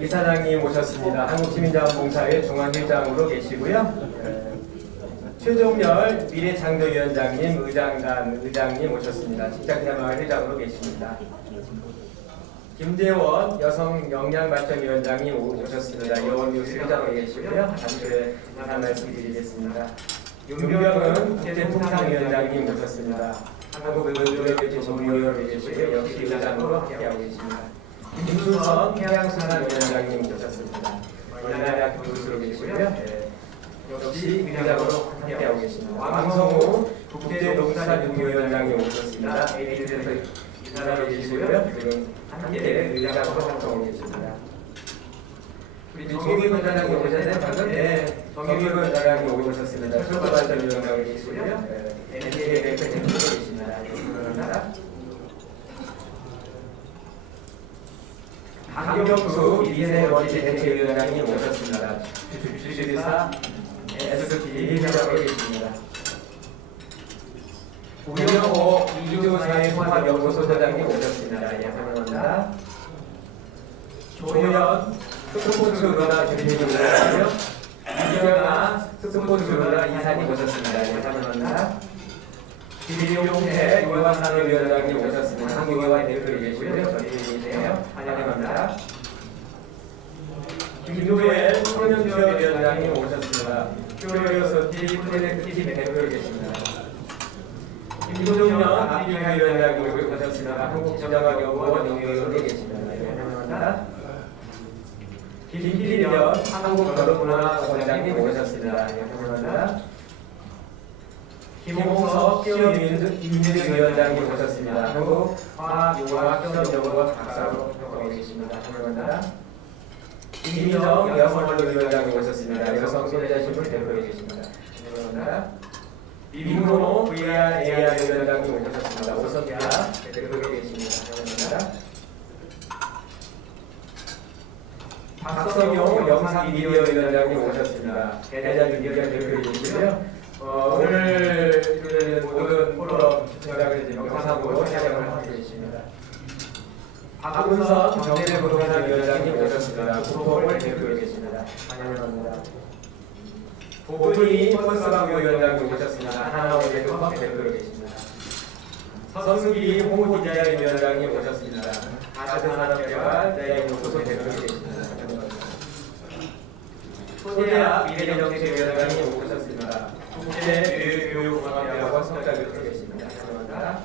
이사장님 오셨습니다. 한국시민자원봉사회 중앙회장으로 계시고요. 최종열 미래창조위원장님, 의장님 오셨습니다. 직장자마을 회장으로 계십니다. 김재원 여성역량발전위원장님 오셨습니다. 여원뉴스 회장으로 계시고요. 잠시 후에 인사 말씀드리겠습니다. 윤병은 국제통상위원장님 오셨습니다. 한국의료협회 전문위원으로 계시고요. 역시 의장으로 함께하고 계십니다. 김순선 해양산업위원장님 오셨습니다. 연세대학교 교수로 계시고요. 역시 의장으로 함께하고 계십니다. 왕성우 국제농산용위원장님 오셨습니다. AD에서 인사로 계시고요. 지금 함께 의장으로 활동하고 계십니다. 우리 정의근 원장님 오셨는데 방금 정의근 원장님 오셨습니다. 철도발전위원장으로 계시고요. NCA 대표님으로 계십니다. 강경수 미래원지 대표위원장님 오셨습니다. 주식회사 SP 회장으로 계십니다. 우영호 이주사회통합연구소장님 오셨습니다. 감사합니다. 조현 스포츠문화 대표님 오셨고요. 이경아 스포츠문화 이사님 오셨습니다. 감사합니다. 김용태 유아산업위원장님 오셨습니다. 한국유아 대표 계시고요. 저희 계세요. 환영합니다. 김도엘 청년취업위원장님 오셨습니다. 큐리오서티 프로젝트 팀 대표 계십니다. 김종현 안비위원장님 오셨습니다. 한국지정학연구원 연구위원으로 계십니다. 환영합니다. 김기련 한국여론문화원장님 오셨습니다. 환영합니다. 김홍석 시험인증위원장님 오셨습니다. 한국화학시험연구원 박사로 활동하고 계십니다. 환영합니다. 김민정 여성원로위원장님 오셨습니다. 여성소외자신분 대표에 계십니다. 환영합니다. 민문호 VRAR위원장님 오셨습니다. 오선야 대표에 계십니다. 환영합니다. 박성용 영상미디어위원장님 오셨습니다. 대자유미디어 대표에 계시고요. 오늘 모든 포럼 전략을 영상으로 촬영을 하고 계십니다. 박은선 경제부동산위원장님 오셨습니다. 구포홀 대표에 계십니다. 환영합니다. 고분이 펀스방위원장님 오셨습니다. 하나원 대표에 계십니다. 서승기 홍보디자인위원장님 오셨습니다. 아시아산업개발 디자인연구소 대표에 계십니다. 소대학 미래정책위원장님 오셨습니다. 국제교육공학대학원 석좌교수로 계십니다. 환영합니다.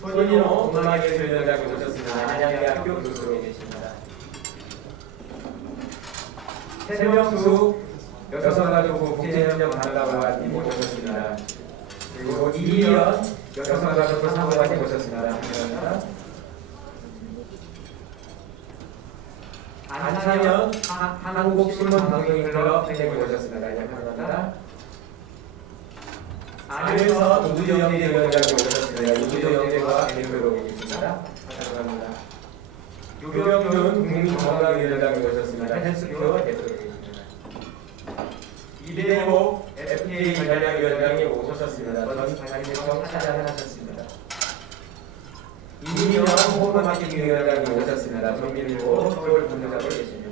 손인호 문화예술위원장님 오셨습니다. 한양대학교 교수로 계십니다. 세명수 여성가족부 국제협력 담당관님 오셨습니다. 그리고 이희연 여성가족부 사무관님 오셨습니다. 환영합니다. 안창현 한국신문방송인클럽 회장님 오셨습니다. 환영합니다. 안일선 우주영대위원장님 오셨습니다. 우주영대와 대표로 계십니다. 환영합니다. 유병준 국민건강위원장님 오셨습니다. 헬스케어 대표로 계십니다. 이대호 FDA 전략위원장님 오셨습니다. 전 관리청 차장하셨습니다. 이민영 홍보마케팅위원장님 오셨습니다. 정밀고 서울 본부장으로 계십니다.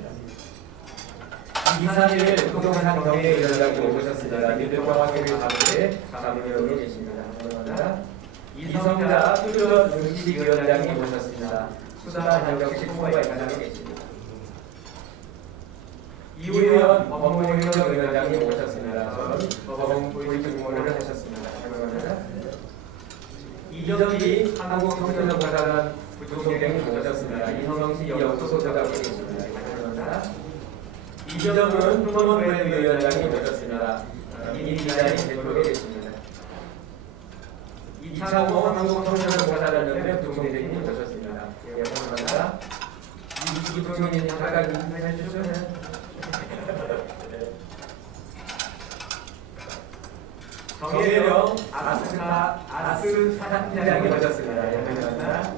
이상일 부동산 경제위원장님 오셨습니다. 유대공학교육 사무소의 사무위원으로 계십니다. 감사합니다. 이성자 수전 응시위원장님 오셨습니다. 수산환경식 홍보위원장으로 계십니다. 이우현 법무행정위원장님 오셨습니다. 전 법무보이직공무원을 하셨습니다. 감사합니다. 이정기 한국청소년보다는 부총장님 오셨습니다. 이성영시 연구소장으로 계십니다. 감사합니다. 이정은 휴먼브랜드위원장님 오셨습니다. 이기자님 대표로 계십니다. 이창호 한국청소년보다는 부총장님 오셨습니다. 감사합니다. 이부총장님 잠깐 인사해 주시면 정혜령 아스 사장님 오셨습니다. 감사합니다.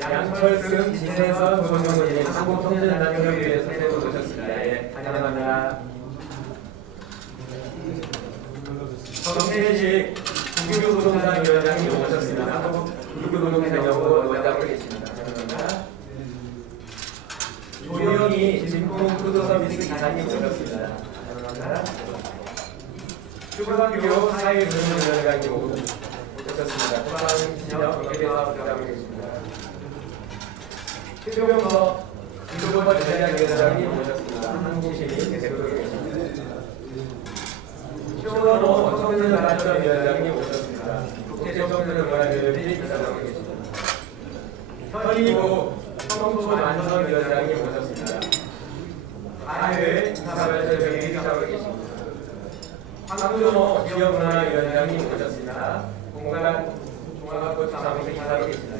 양철승 진해선 조정원님 한국청소년단체위에서 새로 오셨습니다. 환영합니다. 정태식 국유부동산위원장님 오셨습니다. 유구동산여고 원장으로 계십니다. 조영희 진풍푸드서비스 기사님 오셨습니다. 초등학교 사회운동위원장님 오셨습니다. 초등학교 경제사업 부장으로 계십니다. 최종서 기초조건 대장위원장님 오셨습니다. 한국시민 대표로 계십니다. 최원호 청년발전위원장님 오셨습니다. 국제청년발전위원장님 대장으로 계십니다. 현희보 청소만성위원장님 오셨습니다. 아회 사발전위원장님 대장으로 계십니다. 황준호 지역문화위원장님 오셨습니다. 공간 종합학교 사무실 이사로 계십니다.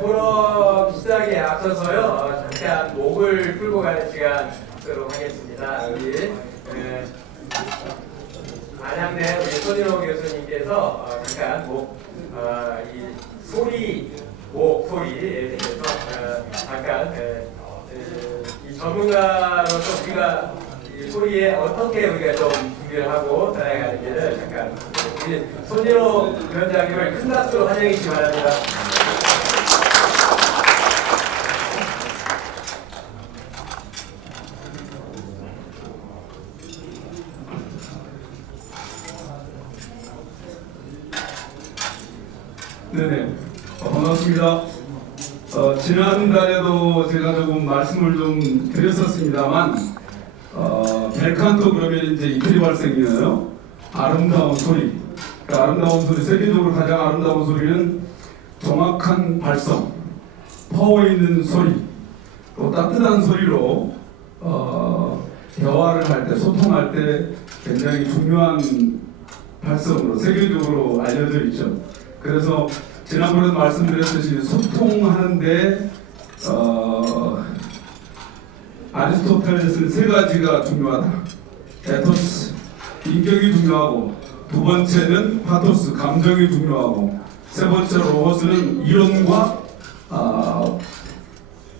포럼 시작에 앞서서요 잠깐 목을 풀고 가는 시간 갖도록 하겠습니다. 우리 안양대 우리 손인호 교수님께서 잠깐 이 소리 목 소리에 대해서 잠깐 이 전문가로서 우리가 이 소리에 어떻게 우리가 좀 준비를 하고 따라가는지를 잠깐 우리 손인호 위원장님을 큰 박수로 환영해 주시기 바랍니다. 네네, 반갑습니다. 지난달에도 제가 조금 말씀을 좀 드렸었습니다만, 벨칸토 그러면 이제 이태리 발성이에요. 아름다운 소리. 그 아름다운 소리, 세계적으로 가장 아름다운 소리는 정확한 발성, 파워 있는 소리, 또 따뜻한 소리로 대화를 할 때, 소통할 때 굉장히 중요한 발성으로 세계적으로 알려져 있죠. 그래서 지난번에도 말씀드렸듯이 소통하는데 아리스토텔레스는 세 가지가 중요하다. 에토스, 인격이 중요하고, 두 번째는 파토스, 감정이 중요하고, 세 번째로 로고스는 이론과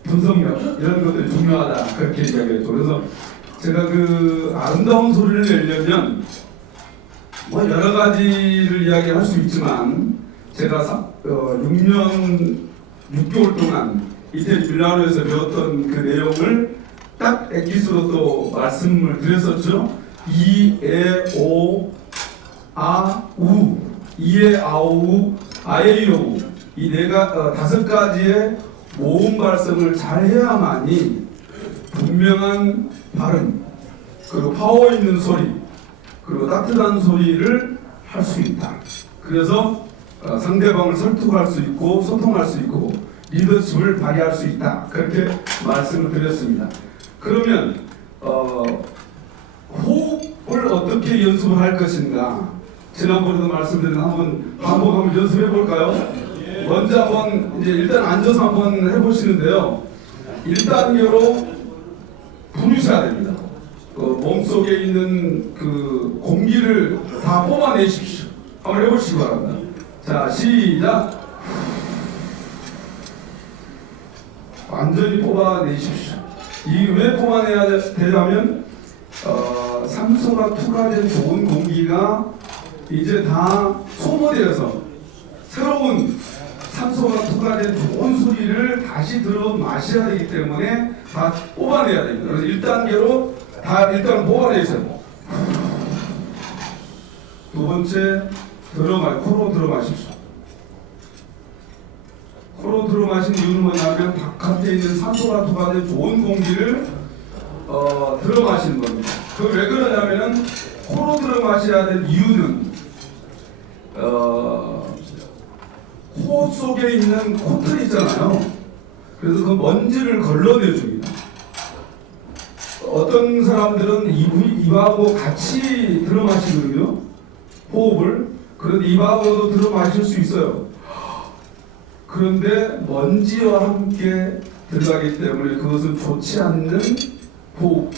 분석력 이런 것들이 중요하다. 그렇게 이야기했죠. 그래서 제가 그 아름다운 소리를 내려면 뭐 여러 가지를 이야기할 수 있지만, 제가 6개월 동안 이태리 밀라노에서 배웠던 그 내용을 딱 엑기스로 또 말씀을 드렸었죠. 이, 에, 오, 아, 우, 이에, 아우, 아에이오, 이 다섯 가지의 모음 발성을 잘 해야만이 분명한 발음, 그리고 파워 있는 소리, 그리고 따뜻한 소리를 할 수 있다. 그래서 상대방을 설득할 수 있고 소통할 수 있고 리더십을 발휘할 수 있다. 그렇게 말씀을 드렸습니다. 그러면 호흡을 어떻게 연습을 할 것인가? 지난번에도 말씀드린 한번 연습해 볼까요? 먼저 한번 이제 일단 앉아서 한번 해보시는데요. 1단계로 부르셔야 됩니다. 몸속에 있는 그 공기를 다 뽑아내십시오. 한번 해보시기 바랍니다. 자, 시작. 완전히 뽑아내십시오. 이 왜 뽑아내야 되냐면 산소가 투과된 좋은 공기가 이제 다 소모되어서 새로운 산소가 투과된 좋은 소리를 다시 들어 마셔야 되기 때문에 다 뽑아내야 됩니다. 그래서 1단계로 다 일단 뽑아내세요. 두 번째, 코로 들어 마십시오. 코로 들어 마시는 이유는 뭐냐면 바깥에 있는 산소가 투과된 좋은 공기를 들어 마시는 겁니다. 그 왜 그러냐면은 코로 들어 마셔야 될 이유는 코 속에 있는 코털 있잖아요. 그래서 그 먼지를 걸러내 줍니다. 어떤 사람들은 입하고 같이 들어 마시거든요. 호흡을. 그런데 입하고도 들어 마실 수 있어요. 그런데 먼지와 함께 들어가기 때문에 그것은 좋지 않는 호흡,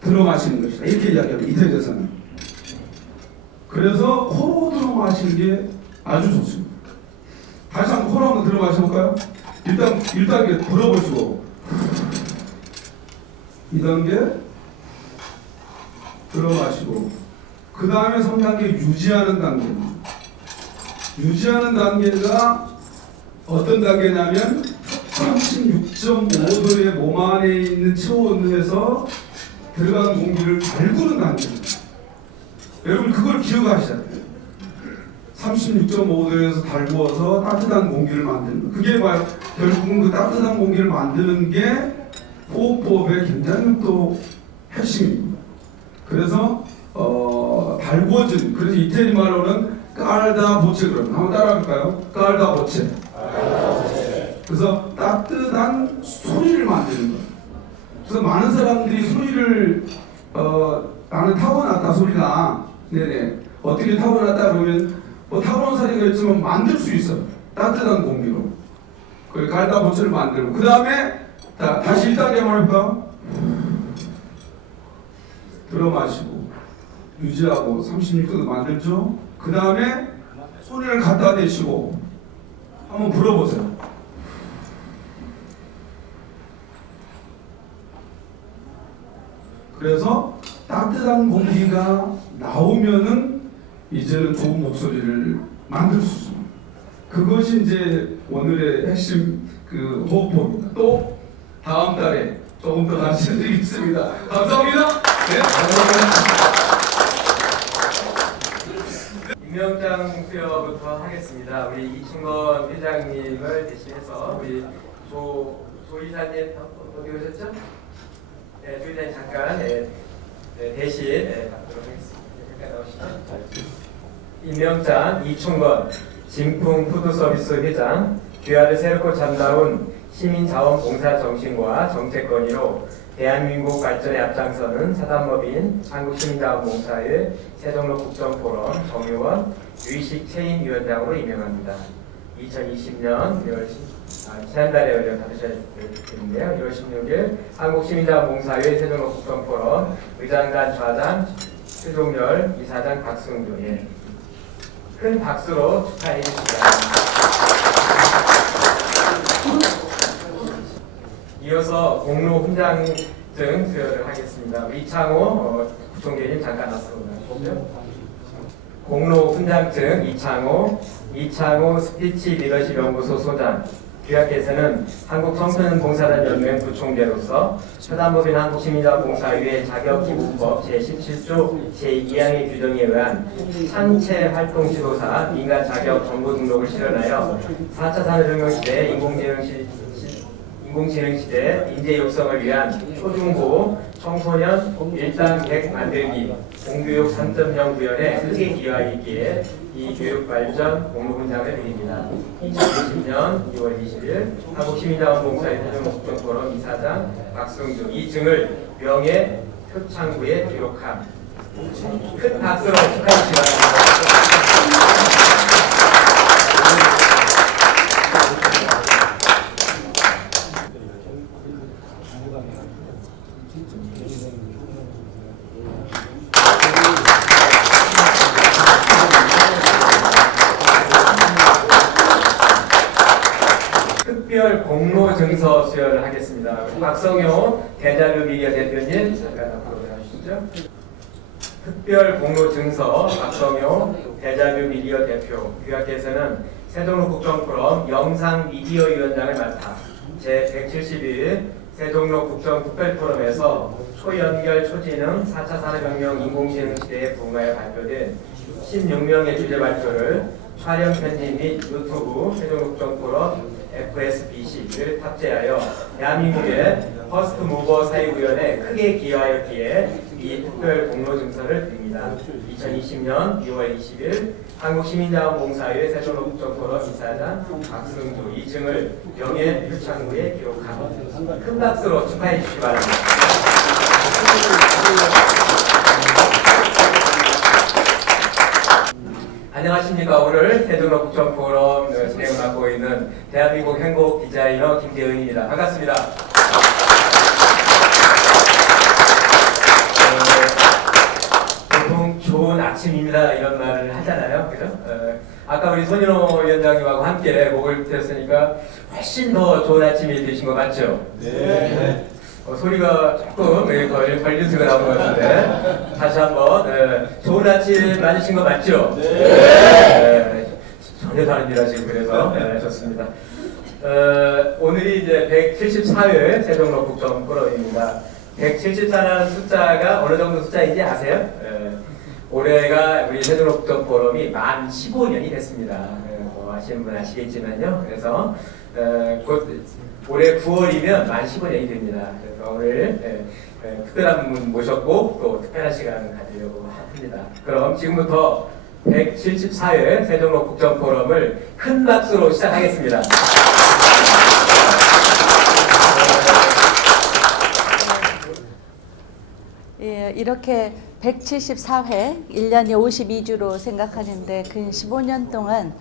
들어 마시는 것이다. 이렇게 이야기합니다. 이태리에서는. 그래서 코로 들어 마시는 게 아주 좋습니다. 다시 한번 코로 한번 들어 마셔볼까요? 일단 1단계 들어보시고 2단계 들어 마시고 그 다음에 3단계 유지하는 단계입니다. 유지하는 단계가 어떤 단계냐면 36.5도의 몸 안에 있는 체온에서 들어간 공기를 달구는 단계입니다. 여러분 그걸 기억하셔야 돼요. 36.5도에서 달구어서 따뜻한 공기를 만드는 거. 그게 결국은 그 따뜻한 공기를 만드는 게 호흡법의 굉장히 또 핵심입니다. 그래서 달구어진, 그래서 이태리 말로는 깔다 보체, 그러면 한번 따라할까요? 깔다 보체. 그래서 따뜻한 소리를 만드는 거예요. 그래서 많은 사람들이 소리를 나는 타고났다 소리가 네네 어떻게 타고났다 그러면 뭐 타고난 소리가 있지만 만들 수 있어요. 따뜻한 공기로. 그 깔다 보체를 만들고 그 다음에 다시 1단계 한번 해볼까요? 들어 마시고 유지하고 36도도 만들죠. 그 다음에 소리를 갖다 대시고 한번 불어보세요. 그래서 따뜻한 공기가 나오면은 이제는 좋은 목소리를 만들 수 있습니다. 그것이 이제 오늘의 핵심 그 호흡법입니다. 또 다음 달에 조금 더 말씀드리겠습니다. 감사합니다. 네, 임명장 수여부터 하겠습니다. 우리 이충건 회장님을 대신해서 우리 조 이사님 어디 오셨죠? 네, 조 이사님 잠깐 대신 받도록 하겠습니다. 잠깐 나오시죠. 임명장 이충건 진풍푸드서비스 회장, 귀하를 새롭고 참다운 시민자원봉사 정신과 정책권위로 대한민국 발전에 앞장서는 사단법인 한국시민자원봉사의 세종로 국정포럼 정의원 유이식 체인위원장으로 임명합니다. 2020년 지난달에 연령 받으셔야 되는데요. 1월 16일 한국시민자원봉사회 세종로 국정포럼 의장단 좌장 최종렬 이사장 박승주 큰 박수로 축하해 주시기 바랍니다. 이어서 공로 훈장증 수여를 하겠습니다. 이창호 구청장님 잠깐 앞으로 나오시죠. 공로 훈장증 이창호 스피치 리더십 연구소 소장. 귀하께서는 한국청소년봉사단 연맹 부총재로서 사단법인 한국시민자원봉사회 자격기본법 제17조 제2항의 규정에 의한 상체활동 지도사 민간 자격 정보 등록을 실현하여 4차 산업혁명 시대 인공지능 시대 인재 육성을 위한 초중고 청소년 일당 100 만들기 공교육 3.0 구현에 크게 기여하기에 이 교육발전 공로훈장을 드립니다. 2020년 2월 20일 한국시민자원봉사회 세종로 국정포럼 이사장 박승주 이 증을 명예 표창구에 기록함. 큰 박수로 축하해 주시기 바랍니다. 특별 공로 증서 수여를 하겠습니다. 박성효 대자뷰 미디어 대표님 잠깐 앞으로 나오시죠. 특별 공로 증서 박성효 대자뷰 미디어 대표. 귀하께서는 세종로 국정포럼 영상 미디어 위원장을 맡아 제171 세종로 국정특별포럼에서 초연결 초지능 4차 산업혁명 인공지능 시대에 부응하여 발표된 16명의 주제 발표를 촬영 편집 및 유튜브 세종로 국정포럼 FSBC를 탑재하여 대한민국의 퍼스트 무버 사회구현에 크게 기여하였기에 이 특별 공로 증서를 드립니다. 2020년 2월 20일 한국시민자원봉사회 세종로 국정포럼 이사장 박승주 이 증을 명예 표창구에 기록합니다. 큰 박수로 축하해 주시기 바랍니다. 안녕하십니까. 오늘 세종로 국정포럼 진행을 맡고 있는 대한민국 행복 디자이너 김대은입니다. 반갑습니다. 보통 좋은 아침입니다 이런 말을 하잖아요. 그죠? 아까 우리 손인호 위원장님하고 함께 목을 띄었으니까 훨씬 더 좋은 아침이 되신 거 맞죠? 네. 소리가 조금 걸린 소리가 나온 것 같은데 다시 한번 좋은 아침 맞으신 거 맞죠? 네. 전혀 다른 일 하시고 그래서 네, 좋습니다. 오늘이 이제 174회 세종로 국정 포럼입니다. 174라는 숫자가 어느 정도 숫자인지 아세요? 올해가 우리 세종로 국정 포럼이 만 15년이 됐습니다. 뭐 아시는 분 아시겠지만요. 그래서 곧 올해 9월이면 만 15년이 됩니다. 그래서 오늘 특별한 분 모셨고 또 특별한 시간 가지려고 합니다. 그럼 지금부터 174회 세종로 국정 포럼을 큰 박수로 시작하겠습니다. 예, 이렇게 174회, 1년이 52주로 생각하는데 근 15년 동안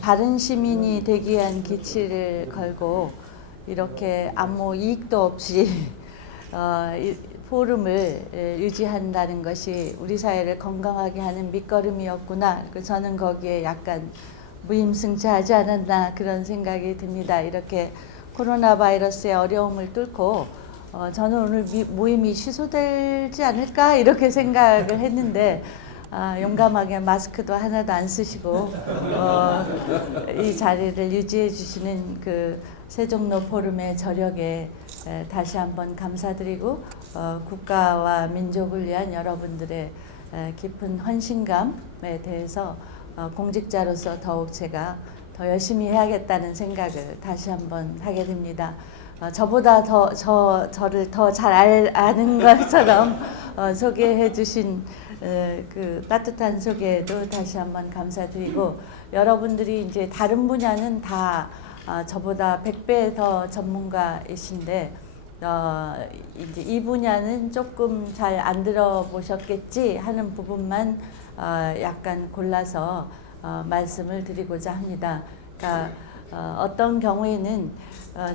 바른 시민이 되기 위한 기치를 걸고 이렇게 아무 이익도 없이 이 포럼을 유지한다는 것이 우리 사회를 건강하게 하는 밑거름이었구나. 저는 거기에 약간 무임승차하지 않았나 그런 생각이 듭니다. 이렇게 코로나 바이러스의 어려움을 뚫고 저는 오늘 모임이 취소되지 않을까 이렇게 생각을 했는데 용감하게 마스크도 하나도 안 쓰시고 이 자리를 유지해 주시는 그 세종로 포럼의 저력에 다시 한번 감사드리고 국가와 민족을 위한 여러분들의 깊은 헌신감에 대해서 공직자로서 더욱 제가 더 열심히 해야겠다는 생각을 다시 한번 하게 됩니다. 저보다 저를 더 잘 아는 것처럼 소개해 주신 그 따뜻한 소개에도 다시 한번 감사드리고 여러분들이 이제 다른 분야는 다 저보다 100배 더 전문가이신데 이제 이 분야는 조금 잘 안 들어보셨겠지 하는 부분만 약간 골라서 말씀을 드리고자 합니다. 그러니까 어떤 경우에는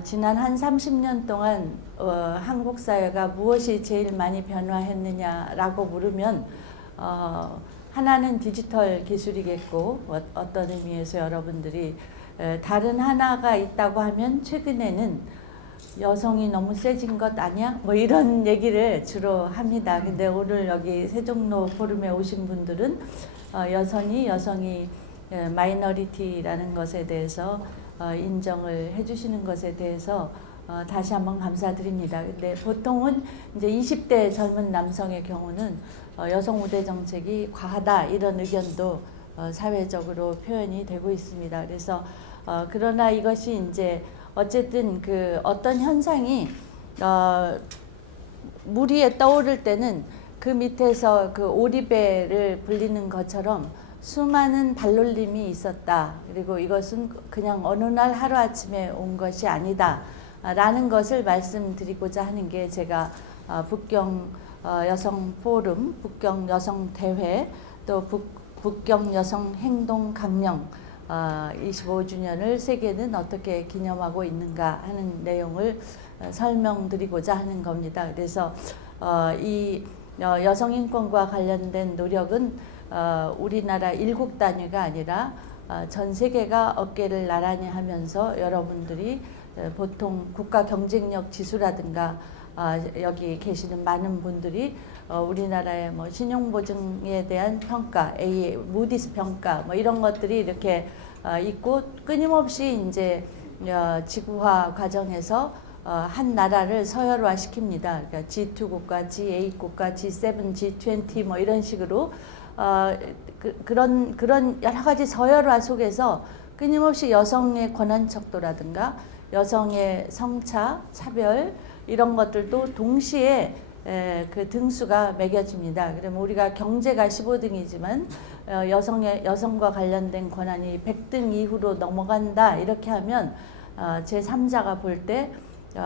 지난 한 30년 동안 한국 사회가 무엇이 제일 많이 변화했느냐라고 물으면 하나는 디지털 기술이겠고 어떤 의미에서 여러분들이 다른 하나가 있다고 하면 최근에는 여성이 너무 세진 것 아니야? 뭐 이런 얘기를 주로 합니다. 근데 오늘 여기 세종로 포럼에 오신 분들은 여성이 마이너리티라는 것에 대해서 인정을 해주시는 것에 대해서 다시 한번 감사드립니다. 근데 보통은 이제 20대 젊은 남성의 경우는 여성 우대 정책이 과하다 이런 의견도 사회적으로 표현이 되고 있습니다. 그래서 그러나 이것이 이제 어쨌든 그 어떤 현상이 물 위에 떠오를 때는 그 밑에서 그 오리배를 불리는 것처럼 수많은 발놀림이 있었다. 그리고 이것은 그냥 어느 날 하루아침에 온 것이 아니다. 라는 것을 말씀드리고자 하는 게 제가 북경 여성 포럼, 북경 여성 대회, 또 북경 여성 행동 강령 25주년을 세계는 어떻게 기념하고 있는가 하는 내용을 설명드리고자 하는 겁니다. 그래서 이 여성 인권과 관련된 노력은 우리나라 일국 단위가 아니라 전 세계가 어깨를 나란히 하면서 여러분들이 보통 국가 경쟁력 지수라든가 여기 계시는 많은 분들이 우리나라의 뭐 신용보증에 대한 평가, 무디스 평가 뭐 이런 것들이 이렇게 있고 끊임없이 이제 지구화 과정에서 한 나라를 서열화 시킵니다. 그러니까 G2 국가, G8 국가, G7, G20 뭐 이런 식으로 그런 여러 가지 서열화 속에서 끊임없이 여성의 권한 척도라든가 여성의 성차, 차별 이런 것들도 동시에 그 등수가 매겨집니다. 그러면 우리가 경제가 15등이지만 여성과 관련된 권한이 100등 이후로 넘어간다 이렇게 하면 제3자가 볼 때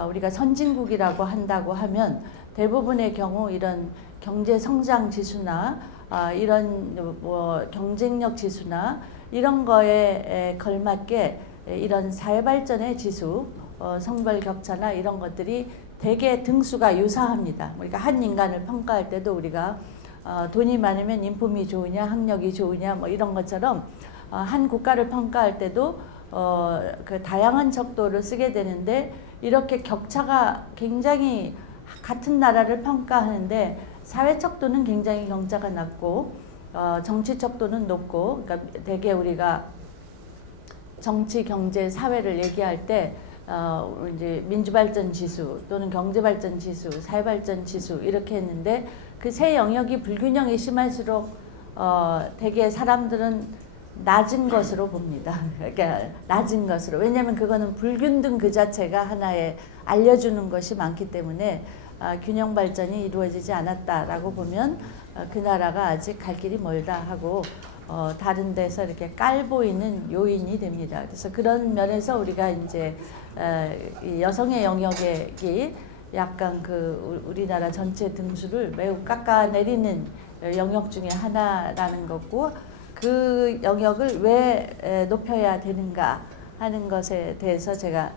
우리가 선진국이라고 한다고 하면 대부분의 경우 이런 경제 성장 지수나 이런 뭐 경쟁력 지수나 이런 거에 걸맞게 이런 사회 발전의 지수, 성별 격차나 이런 것들이 대개 등수가 유사합니다. 그러니까 한 인간을 평가할 때도 우리가 돈이 많으면 인품이 좋으냐, 학력이 좋으냐, 뭐 이런 것처럼 한 국가를 평가할 때도 그 다양한 척도를 쓰게 되는데 이렇게 격차가 굉장히 같은 나라를 평가하는데 사회 척도는 굉장히 경차가 낮고 정치 척도는 높고, 그러니까 대개 우리가 정치, 경제, 사회를 얘기할 때 이제 민주발전 지수 또는 경제발전 지수, 사회발전 지수 이렇게 했는데 그 세 영역이 불균형이 심할수록 대개 사람들은 낮은 것으로 봅니다. 그러니까 낮은 것으로. 왜냐하면 그거는 불균등 그 자체가 하나의 알려주는 것이 많기 때문에 균형 발전이 이루어지지 않았다라고 보면 그 나라가 아직 갈 길이 멀다 하고 다른 데서 이렇게 깔 보이는 요인이 됩니다. 그래서 그런 면에서 우리가 이제 이 여성의 영역이 약간 그 우리나라 전체 등수를 매우 깎아내리는 영역 중에 하나라는 거고 그 영역을 왜 높여야 되는가 하는 것에 대해서 제가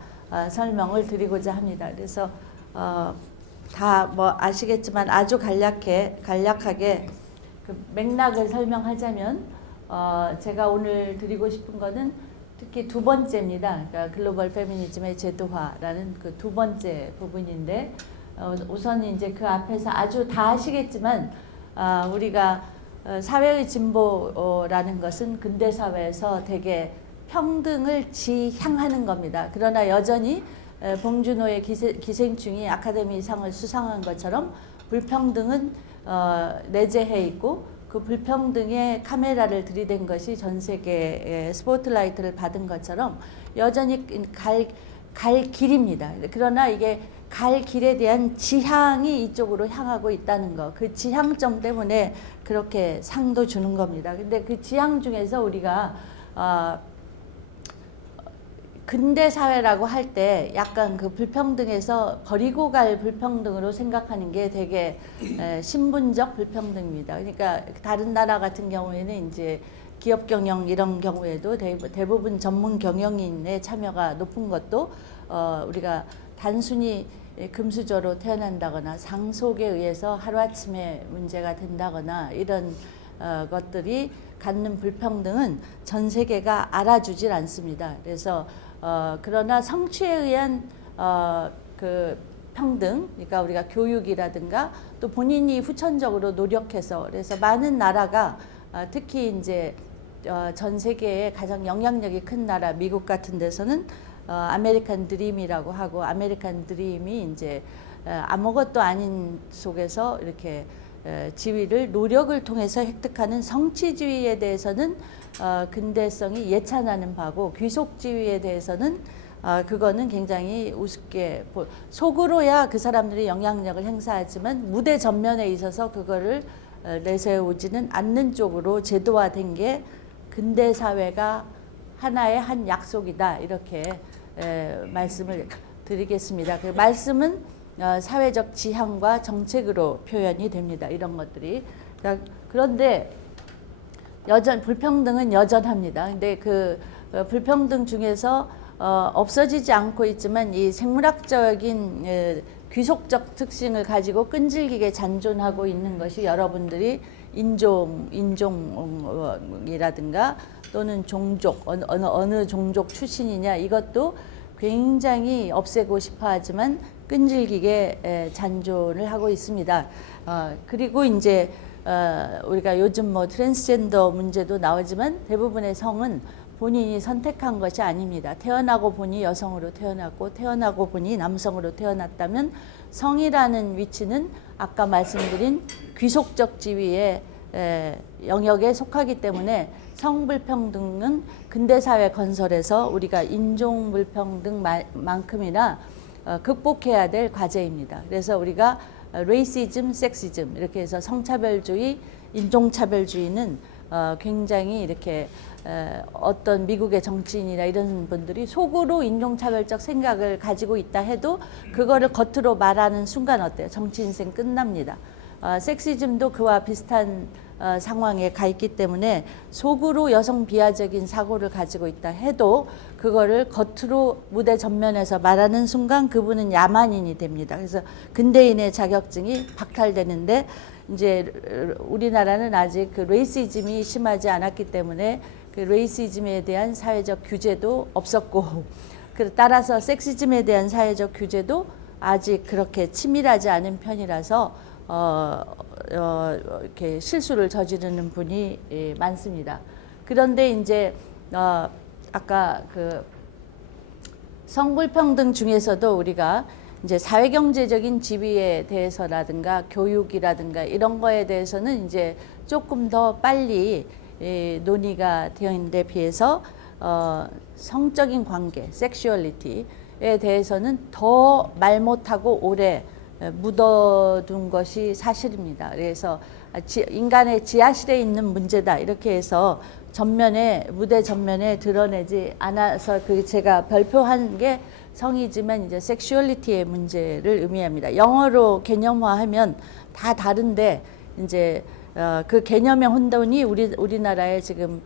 설명을 드리고자 합니다. 그래서 다 뭐 아시겠지만 아주 간략하게 그 맥락을 설명하자면 제가 오늘 드리고 싶은 거는 특히 두 번째입니다. 그러니까 글로벌 페미니즘의 제도화라는 그 두 번째 부분인데 우선 이제 그 앞에서 아주 다 아시겠지만 우리가 사회의 진보라는 것은 근대 사회에서 되게 평등을 지향하는 겁니다. 그러나 여전히 봉준호의 기생충이 아카데미상을 수상한 것처럼 불평등은 내재해 있고 그 불평등에 카메라를 들이댄 것이 전 세계의 스포트라이트를 받은 것처럼 여전히 갈 길입니다. 그러나 이게 갈 길에 대한 지향이 이쪽으로 향하고 있다는 거, 그 지향점 때문에 그렇게 상도 주는 겁니다. 근데 그 지향 중에서 우리가 근대 사회라고 할 때 약간 그 불평등에서 버리고 갈 불평등으로 생각하는 게 되게 신분적 불평등입니다. 그러니까 다른 나라 같은 경우에는 이제 기업 경영 이런 경우에도 대부분 전문 경영인의 참여가 높은 것도 우리가 단순히 금수저로 태어난다거나 상속에 의해서 하루아침에 문제가 된다거나 이런 것들이 갖는 불평등은 전 세계가 알아주질 않습니다. 그래서 그러나 성취에 의한 그 평등, 그러니까 우리가 교육이라든가 또 본인이 후천적으로 노력해서 그래서 많은 나라가 특히 이제 전 세계에 가장 영향력이 큰 나라 미국 같은 데서는 아메리칸 드림이라고 하고 아메리칸 드림이 이제 아무것도 아닌 속에서 이렇게 지위를 노력을 통해서 획득하는 성취지위에 대해서는 근대성이 예찬하는 바고 귀속지위에 대해서는 그거는 굉장히 우습게 속으로야 그 사람들이 영향력을 행사하지만 무대 전면에 있어서 그거를 내세우지는 않는 쪽으로 제도화된 게 근대 사회가 하나의 한 약속이다 이렇게 말씀을 드리겠습니다. 그 말씀은 사회적 지향과 정책으로 표현이 됩니다. 이런 것들이. 그런데 불평등은 여전합니다. 근데 그 불평등 중에서 없어지지 않고 있지만 이 생물학적인 귀속적 특징을 가지고 끈질기게 잔존하고 있는 것이 여러분들이 인종이라든가 또는 종족 어느 종족 출신이냐 이것도 굉장히 없애고 싶어 하지만 끈질기게 잔존을 하고 있습니다. 그리고 이제 우리가 요즘 뭐 트랜스젠더 문제도 나오지만 대부분의 성은 본인이 선택한 것이 아닙니다. 태어나고 보니 여성으로 태어났고 태어나고 보니 남성으로 태어났다면 성이라는 위치는 아까 말씀드린 귀속적 지위의 영역에 속하기 때문에 성불평등은 근대사회 건설에서 우리가 인종불평등만큼이나 극복해야 될 과제입니다. 그래서 우리가 레이시즘, 섹시즘 이렇게 해서 성차별주의, 인종차별주의는 굉장히 이렇게 어떤 미국의 정치인이나 이런 분들이 속으로 인종차별적 생각을 가지고 있다 해도 그거를 겉으로 말하는 순간 어때요? 정치 인생 끝납니다. 섹시즘도 그와 비슷한 상황에 가 있기 때문에 속으로 여성 비하적인 사고를 가지고 있다 해도 그거를 겉으로 무대 전면에서 말하는 순간 그분은 야만인이 됩니다. 그래서 근대인의 자격증이 박탈되는데 이제 우리나라는 아직 그 레이시즘이 심하지 않았기 때문에 그 레이시즘에 대한 사회적 규제도 없었고 따라서 섹시즘에 대한 사회적 규제도 아직 그렇게 치밀하지 않은 편이라서 이렇게 실수를 저지르는 분이 많습니다. 그런데 이제 아까 그 성불평등 중에서도 우리가 이제 사회경제적인 지위에 대해서라든가 교육이라든가 이런 거에 대해서는 이제 조금 더 빨리 논의가 되어 있는 데 비해서 성적인 관계, 섹슈얼리티에 대해서는 더 말 못하고 오래 묻어둔 것이 사실입니다. 그래서 인간의 지하실에 있는 문제다 이렇게 해서 무대 전면에 드러내지 않아서 그 제가 발표한 게 성이지만 이제 섹슈얼리티의 문제를 의미합니다. 영어로 개념화하면 다 다른데 이제 그 개념의 혼돈이 우리나라에 지금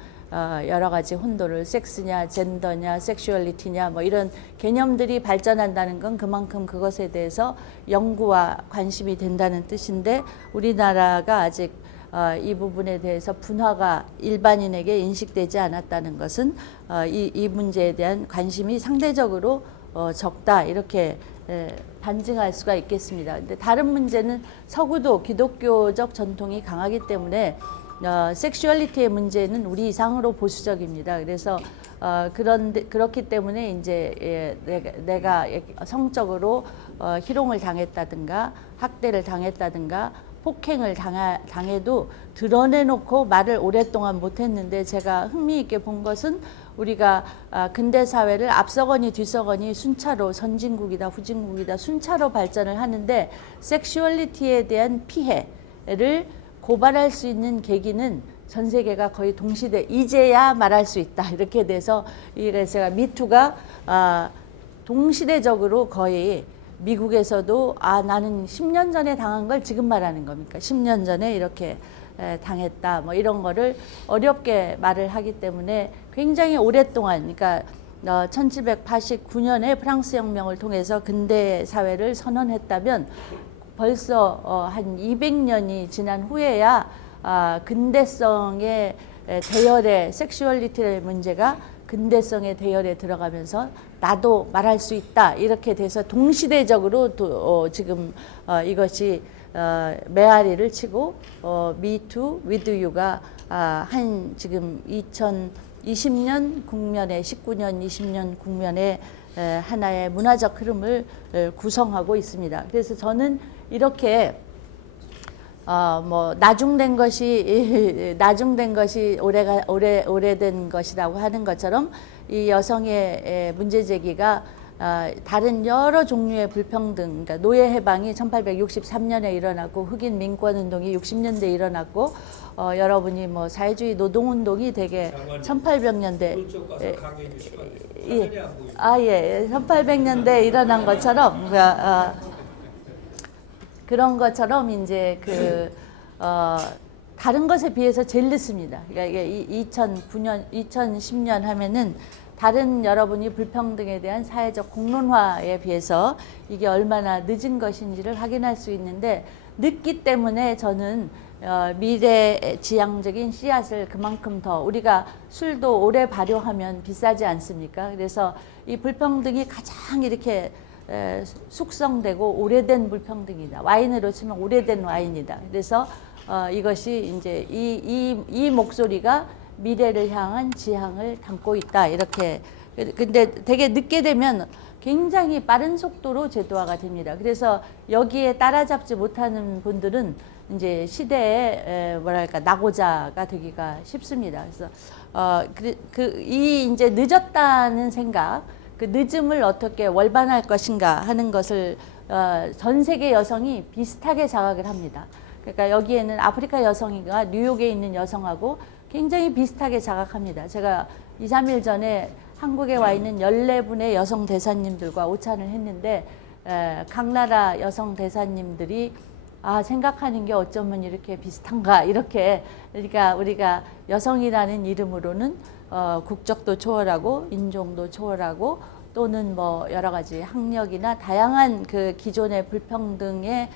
여러 가지 혼돈을 섹스냐, 젠더냐, 섹슈얼리티냐 뭐 이런 개념들이 발전한다는 건 그만큼 그것에 대해서 연구와 관심이 된다는 뜻인데 우리나라가 아직 이 부분에 대해서 분화가 일반인에게 인식되지 않았다는 것은 이 문제에 대한 관심이 상대적으로 적다 이렇게 반증할 수가 있겠습니다. 근데 다른 문제는 서구도 기독교적 전통이 강하기 때문에 섹슈얼리티의 문제는 우리 이상으로 보수적입니다. 그래서 그렇기 때문에 이제 내가 성적으로 희롱을 당했다든가 학대를 당했다든가 폭행을 당해도 드러내놓고 말을 오랫동안 못했는데 제가 흥미있게 본 것은 우리가 근대 사회를 앞서거니 뒤서거니 순차로 선진국이다 후진국이다 순차로 발전을 하는데 섹슈얼리티에 대한 피해를 고발할 수 있는 계기는 전 세계가 거의 동시대 이제야 말할 수 있다 이렇게 돼서 제가 미투가 동시대적으로 거의 미국에서도 나는 10년 전에 당한 걸 지금 말하는 겁니까? 10년 전에 이렇게 당했다 뭐 이런 거를 어렵게 말을 하기 때문에 굉장히 오랫동안 그러니까 1789년에 프랑스 혁명을 통해서 근대 사회를 선언했다면 벌써 한 200년이 지난 후에야 근대성의 대열의 섹슈얼리티의 문제가 근대성의 대열에 들어가면서 나도 말할 수 있다 이렇게 돼서 동시대적으로 지금 이것이 메아리를 치고 미투 위드 유가 한 지금 2020년 국면에 19년 20년 국면에 하나의 문화적 흐름을 구성하고 있습니다. 그래서 저는 이렇게 뭐 나중된 것이 오래된 것이라고 하는 것처럼 이 여성의 문제 제기가 다른 여러 종류의 불평등, 그러니까 노예 해방이 1863년에 일어났고 흑인 민권 운동이 60년대에 일어났고 여러분이 뭐 사회주의 노동 운동이 되게 1800년대 1800년대에 일어난 것처럼 그런 것처럼 이제 다른 것에 비해서 제일 늦습니다. 그러니까 이게 2009년, 2010년 하면은 다른 여러분이 불평등에 대한 사회적 공론화에 비해서 이게 얼마나 늦은 것인지를 확인할 수 있는데 늦기 때문에 저는 미래지향적인 씨앗을 그만큼 더 우리가 술도 오래 발효하면 비싸지 않습니까? 그래서 이 불평등이 가장 이렇게 숙성되고 오래된 불평등이다. 와인으로 치면 오래된 와인이다. 그래서 이것이 이제 이 목소리가 미래를 향한 지향을 담고 있다. 이렇게. 근데 되게 늦게 되면 굉장히 빠른 속도로 제도화가 됩니다. 그래서 여기에 따라잡지 못하는 분들은 이제 시대에 뭐랄까 낙오자가 되기가 쉽습니다. 그래서 이 이제 늦었다는 생각, 그 늦음을 어떻게 월반할 것인가 하는 것을 전 세계 여성이 비슷하게 자각을 합니다. 그러니까 여기에는 아프리카 여성이가 뉴욕에 있는 여성하고 굉장히 비슷하게 자각합니다. 제가 2, 3일 전에 한국에 와 있는 14분의 여성 대사님들과 오찬을 했는데 각 나라 여성 대사님들이 생각하는 게 어쩌면 이렇게 비슷한가 이렇게 그러니까 우리가 여성이라는 이름으로는 국적도 초월하고 인종도 초월하고 또는 뭐 여러 가지 학력이나 다양한 그 기존의 불평등의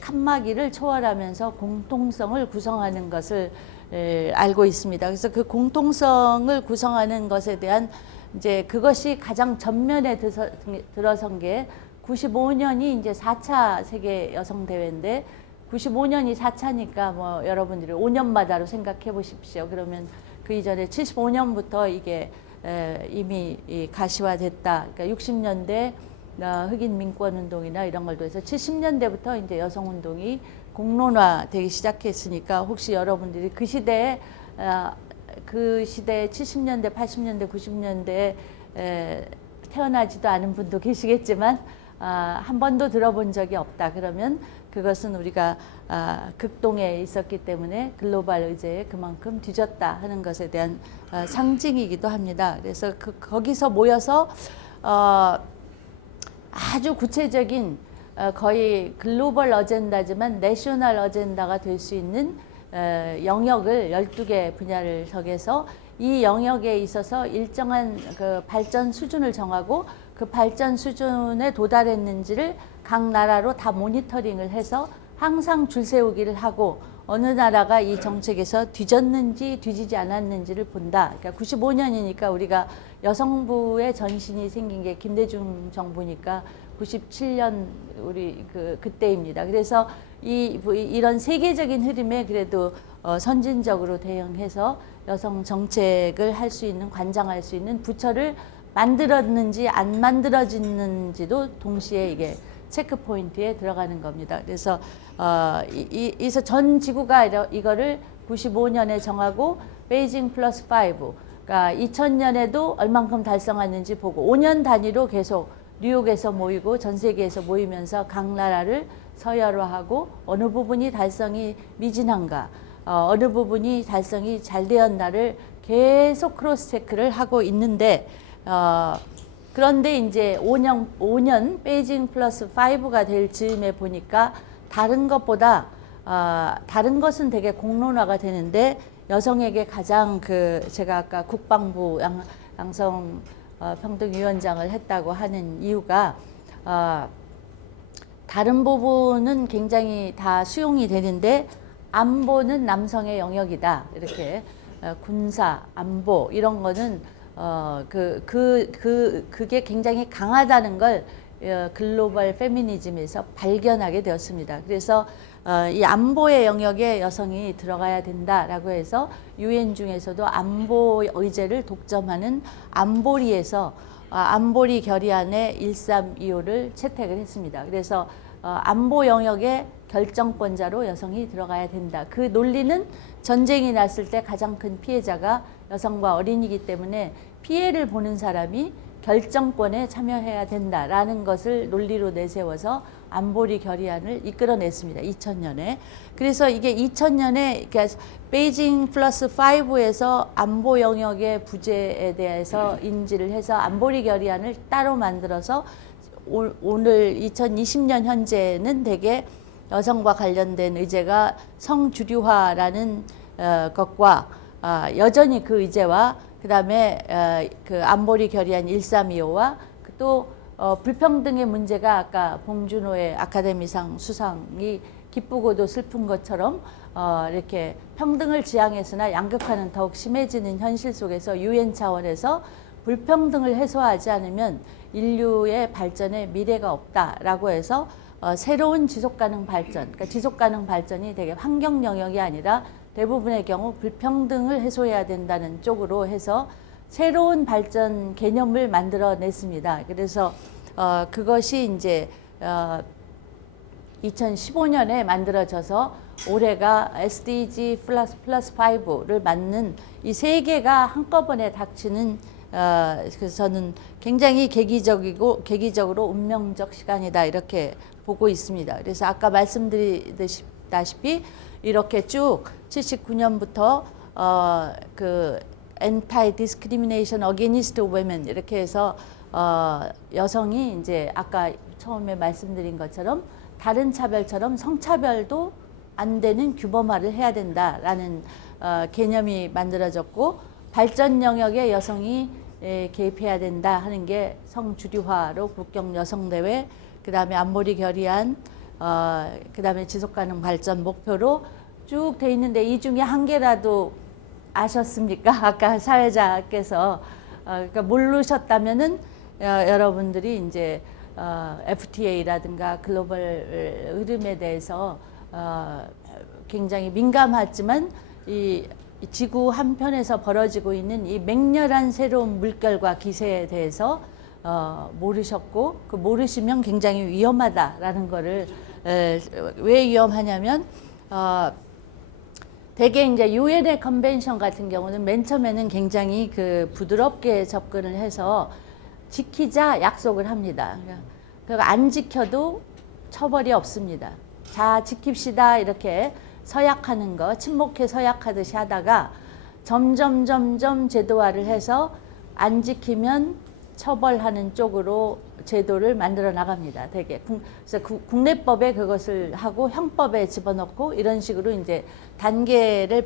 칸막이를 초월하면서 공통성을 구성하는 것을 알고 있습니다. 그래서 그 공통성을 구성하는 것에 대한 이제 그것이 가장 전면에 들어선 게 95년이 이제 4차 세계 여성 대회인데 95년이 4차니까 뭐 여러분들이 5년마다로 생각해 보십시오. 그러면 그 이전에 75년부터 이게 이미 가시화됐다. 그러니까 60년대 흑인 민권 운동이나 이런 걸 통해서 70년대부터 이제 여성 운동이 공론화되기 시작했으니까 혹시 여러분들이 그 시대에 70년대, 80년대, 90년대에 태어나지도 않은 분도 계시겠지만 한 번도 들어본 적이 없다. 그러면 그것은 우리가 극동에 있었기 때문에 글로벌 의제에 그만큼 뒤졌다 하는 것에 대한 상징이기도 합니다. 그래서 거기서 모여서 아주 구체적인 거의 글로벌 어젠다지만 내셔널 어젠다가 될 수 있는 영역을 12개 분야를 정해서 이 영역에 있어서 일정한 그 발전 수준을 정하고 그 발전 수준에 도달했는지를 각 나라로 다 모니터링을 해서 항상 줄 세우기를 하고 어느 나라가 이 정책에서 뒤졌는지 뒤지지 않았는지를 본다. 그러니까 95년이니까 우리가 여성부의 전신이 생긴 게 김대중 정부니까 97년 우리 그때입니다. 그래서 이런 세계적인 흐름에 그래도 선진적으로 대응해서 여성 정책을 할 수 있는 관장할 수 있는 부처를 만들었는지 안 만들어졌는지도 동시에 이게 체크 포인트에 들어가는 겁니다. 그래서 이서 전 지구가 이거를 95년에 정하고 베이징 플러스 5, 그러니까 2000년에도 얼만큼 달성했는지 보고 5년 단위로 계속 뉴욕에서 모이고 전 세계에서 모이면서 각 나라를 서열화하고 어느 부분이 달성이 미진한가, 어느 부분이 달성이 잘 되었나를 계속 크로스 체크를 하고 있는데 그런데 이제 5년 베이징 플러스 5가 될 즈음에 보니까 다른 것보다 다른 것은 되게 공론화가 되는데 여성에게 가장 제가 아까 국방부 양성 평등위원장을 했다고 하는 이유가 다른 부분은 굉장히 다 수용이 되는데 안보는 남성의 영역이다. 이렇게 군사, 안보 이런 거는 그게 굉장히 강하다는 걸 글로벌 페미니즘에서 발견하게 되었습니다. 그래서 이 안보의 영역에 여성이 들어가야 된다라고 해서 유엔 중에서도 안보 의제를 독점하는 안보리에서 안보리 결의안의 1325를 채택을 했습니다. 그래서 안보 영역의 결정권자로 여성이 들어가야 된다. 그 논리는 전쟁이 났을 때 가장 큰 피해자가 여성과 어린이기 때문에 피해를 보는 사람이 결정권에 참여해야 된다라는 것을 논리로 내세워서 안보리 결의안을 이끌어냈습니다. 2000년에. 그래서 이게 2000년에 그러니까 베이징 플러스 5에서 안보 영역의 부재에 대해서 인지를 해서 안보리 결의안을 따로 만들어서 오늘 2020년 현재는 대개 여성과 관련된 의제가 성주류화라는 것과 여전히 그 의제와 그다음에 그 안보리 결의안 1325와 또 불평등의 문제가 아까 봉준호의 아카데미상 수상이 기쁘고도 슬픈 것처럼 이렇게 평등을 지향해서나 양극화는 더욱 심해지는 현실 속에서 유엔 차원에서 불평등을 해소하지 않으면 인류의 발전에 미래가 없다라고 해서 새로운 지속가능 발전, 그러니까 지속가능 발전이 되게 환경 영역이 아니라 대부분의 경우 불평등을 해소해야 된다는 쪽으로 해서 새로운 발전 개념을 만들어냈습니다. 그래서 그것이 이제 2015년에 만들어져서 올해가 SDG 플러스 5를 맞는 이 세 개가 한꺼번에 닥치는 그래서 저는 굉장히 계기적으로 운명적 시간이다 이렇게 보고 있습니다. 그래서 아까 말씀드렸다시피 이렇게 쭉 79년부터 그 Anti Discrimination Against Women 이렇게 해서 여성이 이제 아까 처음에 말씀드린 것처럼 다른 차별처럼 성차별도 안 되는 규범화를 해야 된다라는 개념이 만들어졌고 발전 영역에 여성이 개입해야 된다 하는 게 성주류화로 국경 여성대회, 그 다음에 안보리 결의안, 그 다음에 지속가능 발전 목표로 쭉 돼 있는데 이 중에 한 개라도 아셨습니까? 아까 사회자께서 그러니까 모르셨다면은 여러분들이 이제 FTA라든가 글로벌 흐름에 대해서 굉장히 민감하지만 이 지구 한편에서 벌어지고 있는 이 맹렬한 새로운 물결과 기세에 대해서 모르셨고, 그 모르시면 굉장히 위험하다라는 거를 왜 위험하냐면 대개 이제 유엔의 컨벤션 같은 경우는 맨 처음에는 굉장히 그 부드럽게 접근을 해서 지키자 약속을 합니다. 그러니까 안 지켜도 처벌이 없습니다. 자, 지킵시다 이렇게 서약하는 거, 침묵해 서약하듯이 하다가 점점 제도화를 해서 안 지키면 처벌하는 쪽으로 제도를 만들어 나갑니다. 되게 그래서 국내법에 그것을 하고 형법에 집어넣고 이런 식으로 이제 단계를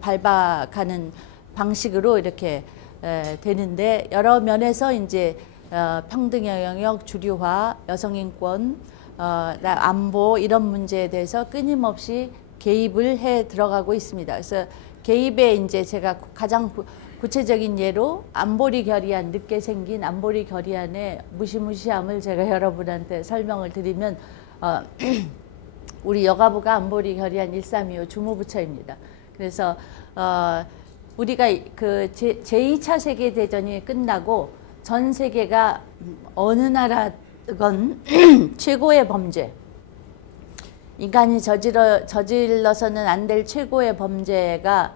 밟아가는 방식으로 이렇게 되는데, 여러 면에서 이제 평등의 영역, 주류화, 여성인권, 안보 이런 문제에 대해서 끊임없이 개입을 해 들어가고 있습니다. 그래서 개입에 이제 제가 가장 구체적인 예로 안보리 결의안, 늦게 생긴 안보리 결의안의 무시무시함을 제가 여러분한테 설명을 드리면 우리 여가부가 안보리 결의안 1325 주무부처입니다. 그래서 우리가 그 제2차 세계대전이 끝나고 전 세계가 어느 나라건 최고의 범죄, 인간이 저질러서는 안 될 최고의 범죄가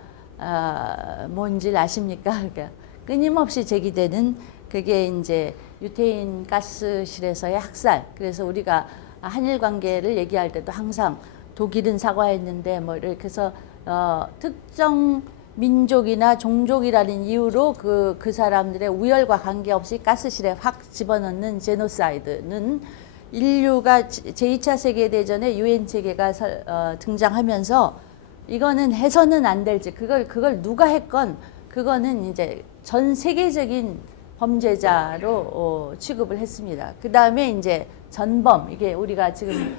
뭔지 아십니까? 그러니까 끊임없이 제기되는 그게 이제 유태인 가스실에서의 학살. 그래서 우리가 한일 관계를 얘기할 때도 항상 독일은 사과했는데 뭐 이렇게 해서 특정 민족이나 종족이라는 이유로 그 사람들의 우열과 관계없이 가스실에 확 집어넣는 제노사이드는 인류가 제2차 세계대전에 유엔 체계가 등장하면서 이거는 해서는 안 될지, 그걸 누가 했건 그거는 이제 전 세계적인 범죄자로 취급을 했습니다. 그 다음에 이제 전범, 이게 우리가 지금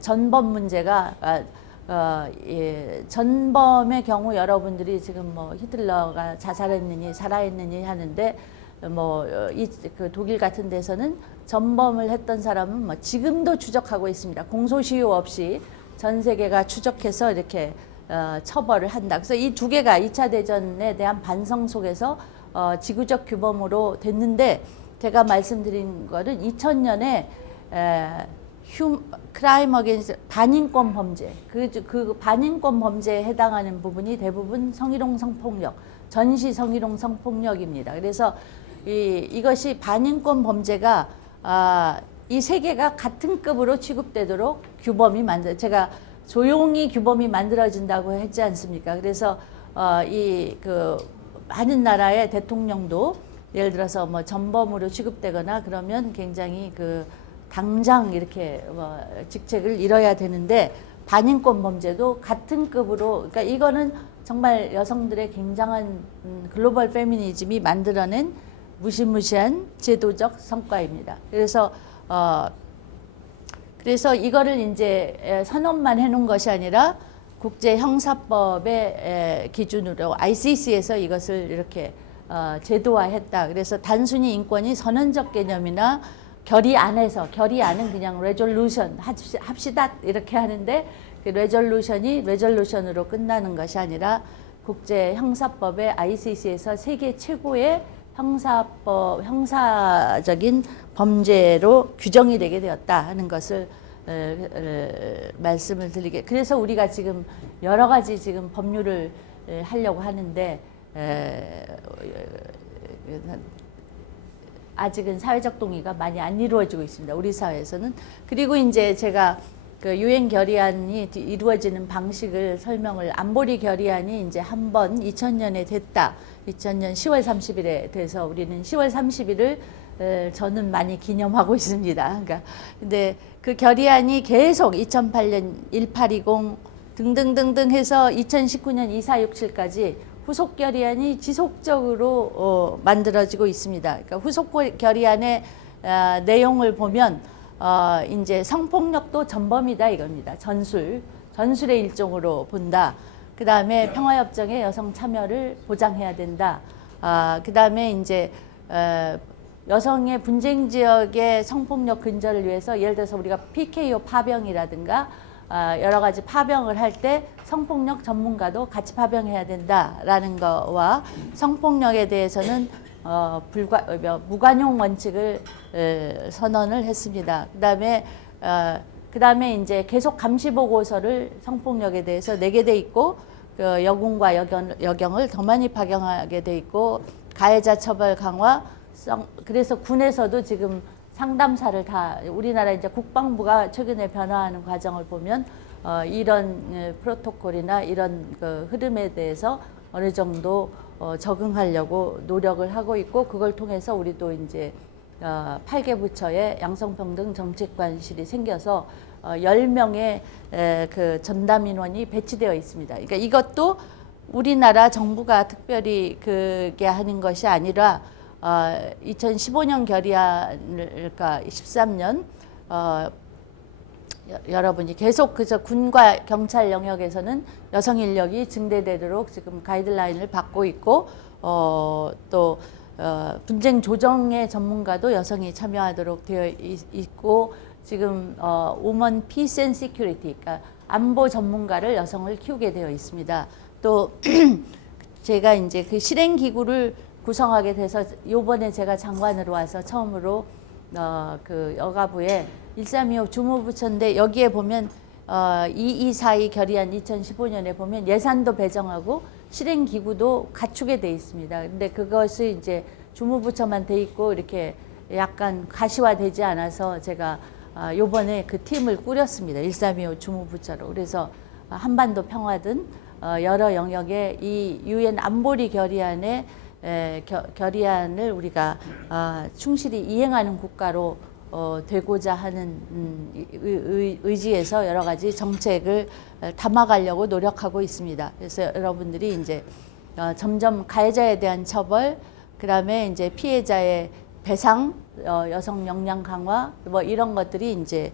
전범 문제가 전범의 경우 여러분들이 지금 뭐 히틀러가 자살했느니 살아있느니 하는데 그 독일 같은 데서는 전범을 했던 사람은 뭐 지금도 추적하고 있습니다. 공소시효 없이 전 세계가 추적해서 이렇게 처벌을 한다. 그래서 이 두 개가 2차 대전에 대한 반성 속에서 지구적 규범으로 됐는데, 제가 말씀드린 거는 2000년에 크라임 어게인스트 반인권 범죄, 그 반인권 범죄에 해당하는 부분이 대부분 성희롱 성폭력, 전시 성희롱 성폭력입니다. 그래서 이것이 반인권 범죄가 이 세 개가 같은 급으로 취급되도록 규범이 제가 조용히 규범이 만들어진다고 했지 않습니까? 그래서 많은 나라의 대통령도 예를 들어서 뭐 전범으로 취급되거나 그러면 굉장히 당장 이렇게 직책을 잃어야 되는데, 반인권 범죄도 같은 급으로, 그러니까 이거는 정말 여성들의 굉장한 글로벌 페미니즘이 만들어낸 무시무시한 제도적 성과입니다. 그래서 이거를 이제 선언만 해놓은 것이 아니라 국제 형사법의 기준으로 ICC에서 이것을 이렇게 제도화했다. 그래서 단순히 인권이 선언적 개념이나 결의안은 그냥 레졸루션 합시다 이렇게 하는데, 그 레졸루션으로 끝나는 것이 아니라 국제 형사법의 ICC에서 세계 최고의 형사적인 범죄로 규정이 되게 되었다 하는 것을 말씀을 드리게. 그래서 우리가 지금 여러 가지 지금 법률을 하려고 하는데 아직은 사회적 동의가 많이 안 이루어지고 있습니다. 우리 사회에서는. 그리고 이제 제가 그 유엔 결의안이 이루어지는 방식을 설명을, 안보리 결의안이 이제 한 번 2000년에 됐다. 2000년 10월 30일에 돼서 우리는 10월 30일을 저는 많이 기념하고 있습니다. 그러니까 근데 그 결의안이 계속 2008년 1820 등등등등 해서 2019년 2467까지 후속 결의안이 지속적으로 만들어지고 있습니다. 그러니까 후속 결의안의 내용을 보면 이제 성폭력도 전범이다 이겁니다. 전술의 일종으로 본다. 그 다음에 평화협정에 여성 참여를 보장해야 된다. 그 다음에 이제 여성의 분쟁 지역의 성폭력 근절을 위해서 예를 들어서 우리가 PKO 파병이라든가 여러 가지 파병을 할 때 성폭력 전문가도 같이 파병해야 된다라는 거와 성폭력에 대해서는 무관용 원칙을 선언을 했습니다. 그다음에 이제 계속 감시 보고서를 성폭력에 대해서 내게 돼 있고 그 여군과 여경을 더 많이 파견하게 돼 있고 가해자 처벌 강화. 그래서 군에서도 지금 상담사를 다 우리나라 이제 국방부가 최근에 변화하는 과정을 보면 이런 프로토콜이나 이런 그 흐름에 대해서 어느 정도 적응하려고 노력을 하고 있고 그걸 통해서 우리도 이제 8개 부처의 양성평등 정책관실이 생겨서 10명의 그 전담 인원이 배치되어 있습니다. 그러니까 이것도 우리나라 정부가 특별히 그게 하는 것이 아니라 2015년 결의안을 그러니까 13년 여러분이 계속 그저 군과 경찰 영역에서는 여성 인력이 증대되도록 지금 가이드라인을 받고 있고 또 분쟁 조정의 전문가도 여성이 참여하도록 되어 있고 지금 Women Peace and Security 그러니까 안보 전문가를 여성을 키우게 되어 있습니다. 또 제가 이제 그 실행 기구를 구성하게 돼서 요번에 제가 장관으로 와서 처음으로 그 여가부에 1325 주무부처인데 여기에 보면 2242 결의안 2015년에 보면 예산도 배정하고 실행 기구도 갖추게 돼 있습니다. 근데 그것이 이제 주무부처만 돼 있고 이렇게 약간 가시화되지 않아서 제가 요번에 그 팀을 꾸렸습니다. 1325 주무부처로. 그래서 한반도 평화든 여러 영역에 이 유엔 안보리 결의안에 결의안을 우리가 충실히 이행하는 국가로 되고자 하는 의지에서 여러 가지 정책을 담아가려고 노력하고 있습니다. 그래서 여러분들이 이제 점점 가해자에 대한 처벌, 그다음에 이제 피해자의 배상, 여성 역량 강화 뭐 이런 것들이 이제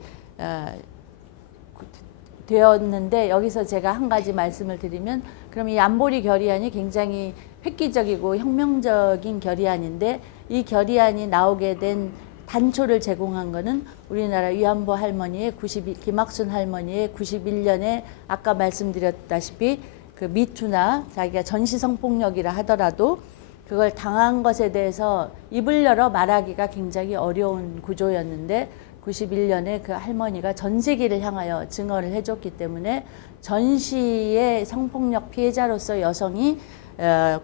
되었는데 여기서 제가 한 가지 말씀을 드리면 그럼 이 안보리 결의안이 굉장히 획기적이고 혁명적인 결의안인데 이 결의안이 나오게 된 단초를 제공한 거는 우리나라 위안부 할머니의 김학순 할머니의 91년에 아까 말씀드렸다시피 그 미투나 자기가 전시 성폭력이라 하더라도 그걸 당한 것에 대해서 입을 열어 말하기가 굉장히 어려운 구조였는데 91년에 그 할머니가 전 세계를 향하여 증언을 해줬기 때문에 전시의 성폭력 피해자로서 여성이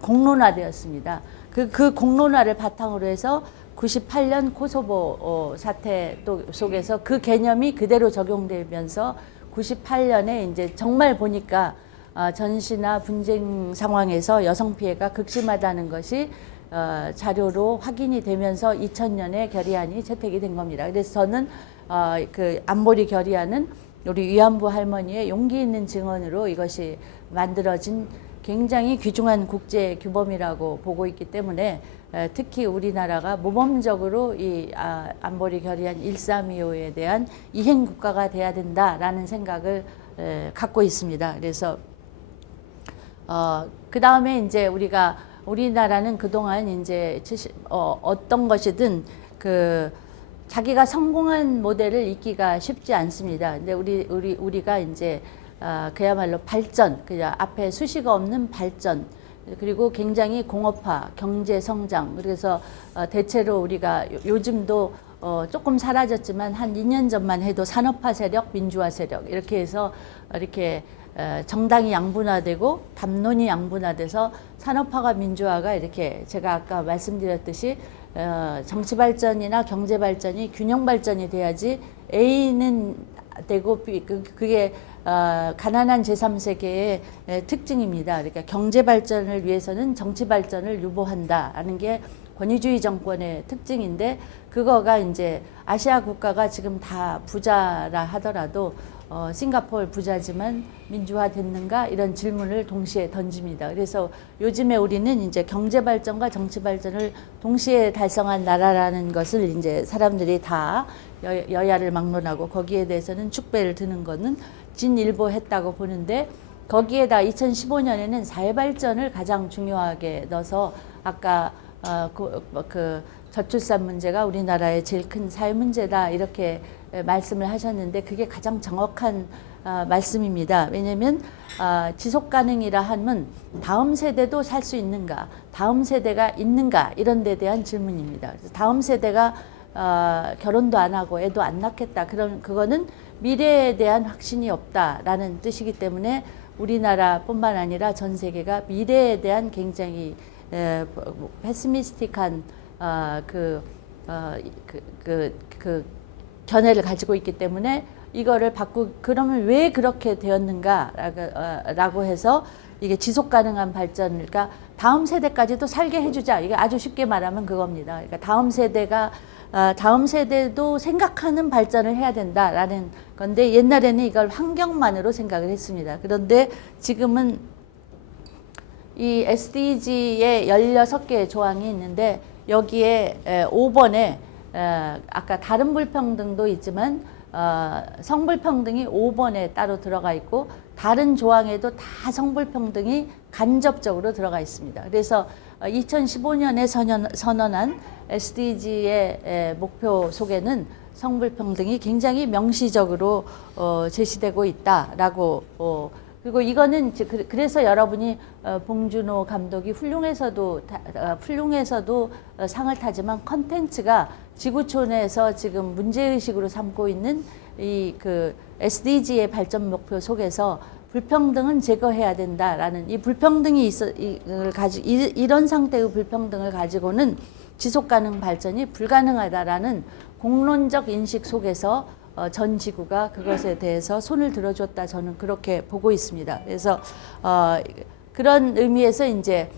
공론화되었습니다. 그 공론화를 바탕으로 해서 98년 코소보 사태 속에서 그 개념이 그대로 적용되면서 98년에 이제 정말 보니까 전시나 분쟁 상황에서 여성 피해가 극심하다는 것이 자료로 확인이 되면서 2000년에 결의안이 채택이 된 겁니다. 그래서 저는 그 안보리 결의안은 우리 위안부 할머니의 용기 있는 증언으로 이것이 만들어진 굉장히 귀중한 국제 규범이라고 보고 있기 때문에 특히 우리나라가 모범적으로 이 안보리 결의안 1325에 대한 이행 국가가 돼야 된다라는 생각을 갖고 있습니다. 그래서 그 다음에 이제 우리나라는 그동안 이제 어떤 것이든 그 자기가 성공한 모델을 잇기가 쉽지 않습니다. 근데 우리가 이제 그야말로 발전, 그냥 앞에 수시가 없는 발전, 그리고 굉장히 공업화, 경제 성장. 그래서 대체로 우리가 요즘도 조금 사라졌지만 한 2년 전만 해도 산업화 세력, 민주화 세력 이렇게 해서 이렇게 정당이 양분화되고 담론이 양분화돼서 산업화가 민주화가 이렇게 제가 아까 말씀드렸듯이 정치 발전이나 경제 발전이 균형 발전이 돼야지 A는 되고 그게 가난한 제3세계의 특징입니다. 그러니까 경제 발전을 위해서는 정치 발전을 유보한다라는 게 권위주의 정권의 특징인데 그거가 이제 아시아 국가가 지금 다 부자라 하더라도 싱가포르 부자지만 민주화 됐는가 이런 질문을 동시에 던집니다. 그래서 요즘에 우리는 이제 경제 발전과 정치 발전을 동시에 달성한 나라라는 것을 이제 사람들이 다 여야를 막론하고 거기에 대해서는 축배를 드는 거는 진일보했다고 보는데 거기에다 2015년에는 사회 발전을 가장 중요하게 넣어서 아까 그 저출산 문제가 우리나라의 제일 큰 사회 문제다 이렇게 말씀을 하셨는데 그게 가장 정확한 말씀입니다. 왜냐하면 지속 가능이라 하면 다음 세대도 살 수 있는가, 다음 세대가 있는가 이런 데 대한 질문입니다. 그래서 다음 세대가 결혼도 안 하고 애도 안 낳겠다. 그거는 미래에 대한 확신이 없다라는 뜻이기 때문에 우리나라뿐만 아니라 전 세계가 미래에 대한 굉장히 패시미스틱한 그 견해를 가지고 있기 때문에 이거를 그러면 왜 그렇게 되었는가라고 해서 이게 지속 가능한 발전, 그러니까 다음 세대까지도 살게 해주자. 이게 아주 쉽게 말하면 그겁니다. 그러니까 다음 세대도 생각하는 발전을 해야 된다라는 건데 옛날에는 이걸 환경만으로 생각을 했습니다. 그런데 지금은 이 SDG에 16개의 조항이 있는데 여기에 5번에 아까 다른 불평등도 있지만 성불평등이 5번에 따로 들어가 있고 다른 조항에도 다 성불평등이 간접적으로 들어가 있습니다. 그래서 2015년에 선언한 SDG의 목표 속에는 성불평등이 굉장히 명시적으로 제시되고 있다라고 그리고 이거는 그래서 여러분이 봉준호 감독이 훌륭해서도 상을 타지만 컨텐츠가 지구촌에서 지금 문제의식으로 삼고 있는 이 그 SDG의 발전 목표 속에서 불평등은 제거해야 된다라는 이 불평등이 이런 상태의 불평등을 가지고는 지속 가능 발전이 불가능하다라는 공론적 인식 속에서 전 지구가 그것에 대해서 손을 들어줬다 저는 그렇게 보고 있습니다. 그래서 그런 의미에서 이제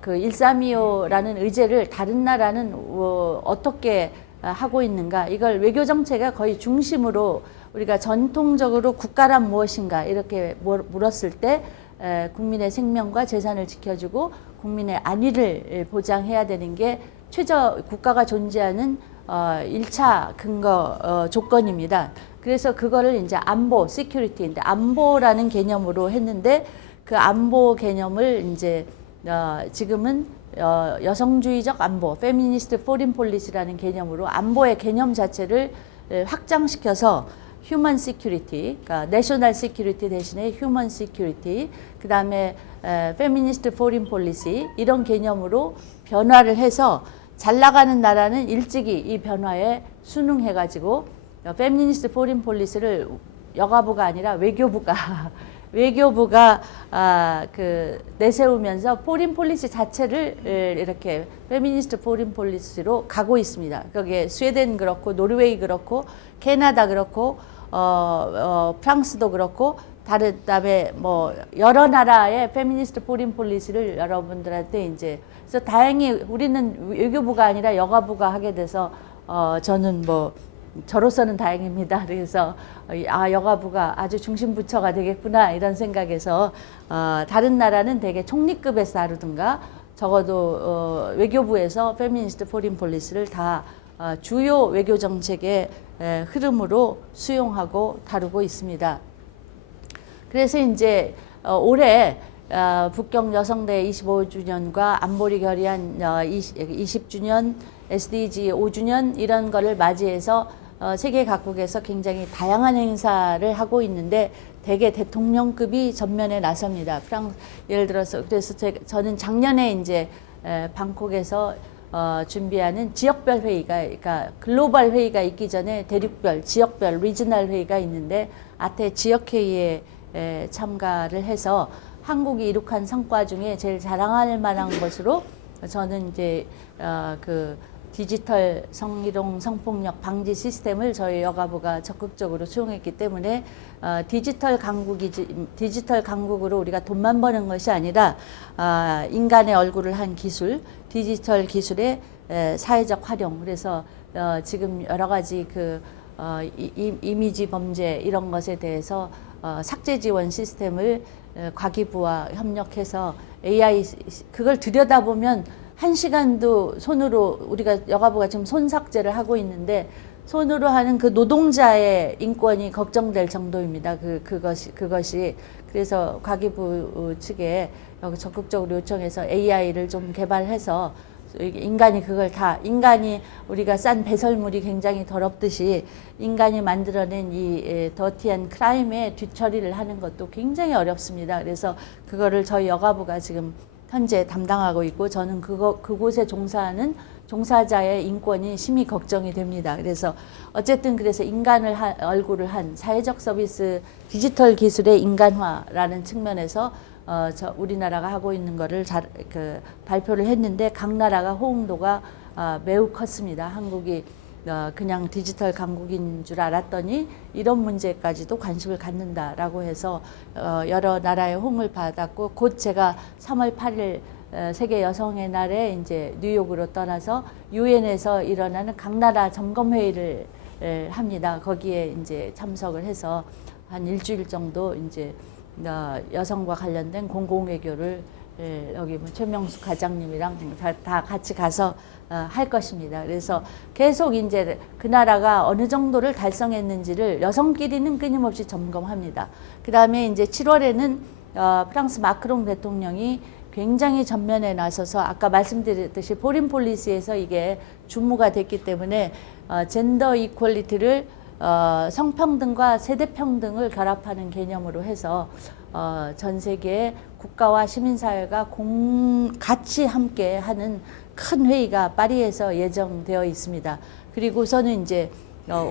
그 1325라는 의제를 다른 나라는 어떻게 하고 있는가 이걸 외교 정책의 거의 중심으로 우리가 전통적으로 국가란 무엇인가 이렇게 물었을 때 국민의 생명과 재산을 지켜주고 국민의 안위를 보장해야 되는 게 국가가 존재하는 1차 근거 조건입니다. 그래서 그거를 이제 안보, 시큐리티인데 안보라는 개념으로 했는데 그 안보 개념을 이제 지금은 여성주의적 안보, 페미니스트 포린 폴리시라는 개념으로 안보의 개념 자체를 확장시켜서 휴먼 시큐리티, 그러니까 내셔널 시큐리티 대신에 휴먼 시큐리티, 그 다음에 페미니스트 포린 폴리시 이런 개념으로 변화를 해서 잘 나가는 나라는 일찍이 이 변화에 순응해가지고 페미니스트 포린 폴리시를 여가부가 아니라 외교부가 그 내세우면서 포린 폴리시 자체를 이렇게 페미니스트 포린 폴리시로 가고 있습니다. 거기에 스웨덴 그렇고 노르웨이 그렇고 캐나다 그렇고 프랑스도 그렇고 다음에 뭐 여러 나라의 페미니스트 포린 폴리시를 여러분들한테 이제 그래서 다행히 우리는 외교부가 아니라 여가부가 하게 돼서 저는 뭐 저로서는 다행입니다. 그래서 여가부가 아주 중심 부처가 되겠구나 이런 생각에서 다른 나라는 되게 총리급에서 다루든가 적어도 외교부에서 페미니스트 포린 폴리시를 다 주요 외교 정책의 흐름으로 수용하고 다루고 있습니다. 그래서 이제 올해 북경 여성대 25주년과 안보리 결의안 20주년, SDG 5주년 이런 거를 맞이해서 세계 각국에서 굉장히 다양한 행사를 하고 있는데 대개 대통령급이 전면에 나섭니다. 예를 들어서 그래서 저는 작년에 이제 방콕에서 준비하는 지역별 회의가 그러니까 글로벌 회의가 있기 전에 대륙별, 지역별, 리지널 회의가 있는데 아태 지역 회의에 참가를 해서 한국이 이룩한 성과 중에 제일 자랑할 만한 것으로 저는 이제 그 디지털 성희롱 성폭력 방지 시스템을 저희 여가부가 적극적으로 수용했기 때문에 디지털 강국으로 우리가 돈만 버는 것이 아니라 인간의 얼굴을 한 기술, 디지털 기술의 사회적 활용. 그래서 지금 여러 가지 그 이미지 범죄 이런 것에 대해서 삭제 지원 시스템을 과기부와 협력해서 AI 그걸 들여다보면 1시간도 손으로 우리가 여가부가 지금 손 삭제를 하고 있는데 손으로 하는 그 노동자의 인권이 걱정될 정도입니다. 그것이 그래서 과기부 측에 적극적으로 요청해서 AI를 좀 개발해서 인간이 그걸 다 인간이 우리가 싼 배설물이 굉장히 더럽듯이 인간이 만들어낸 이 더티한 크라임의 뒤처리를 하는 것도 굉장히 어렵습니다. 그래서 그거를 저희 여가부가 지금 현재 담당하고 있고 저는 그곳에 종사하는 종사자의 인권이 심히 걱정이 됩니다. 그래서 어쨌든 그래서 인간을 얼굴을 한 사회적 서비스 디지털 기술의 인간화라는 측면에서 우리나라가 하고 있는 거를 발표를 했는데 각 나라가 호응도가 매우 컸습니다. 한국이 그냥 디지털 강국인 줄 알았더니 이런 문제까지도 관심을 갖는다라고 해서 여러 나라의 호응을 받았고 곧 제가 3월 8일 세계 여성의 날에 이제 뉴욕으로 떠나서 유엔에서 일어나는 각 나라 점검 회의를 합니다. 거기에 이제 참석을 해서 한 일주일 정도 이제 여성과 관련된 공공외교를 여기 뭐 최명숙 과장님이랑 다 같이 가서 할 것입니다. 그래서 계속 이제 그 나라가 어느 정도를 달성했는지를 여성끼리는 끊임없이 점검합니다. 그 다음에 이제 7월에는 프랑스 마크롱 대통령이 굉장히 전면에 나서서 아까 말씀드렸듯이 포린 폴리시에서 이게 주무가 됐기 때문에 젠더 이퀄리티를 성평등과 세대평등을 결합하는 개념으로 해서 전 세계의 국가와 시민사회가 같이 함께 하는 큰 회의가 파리에서 예정되어 있습니다. 그리고서는 이제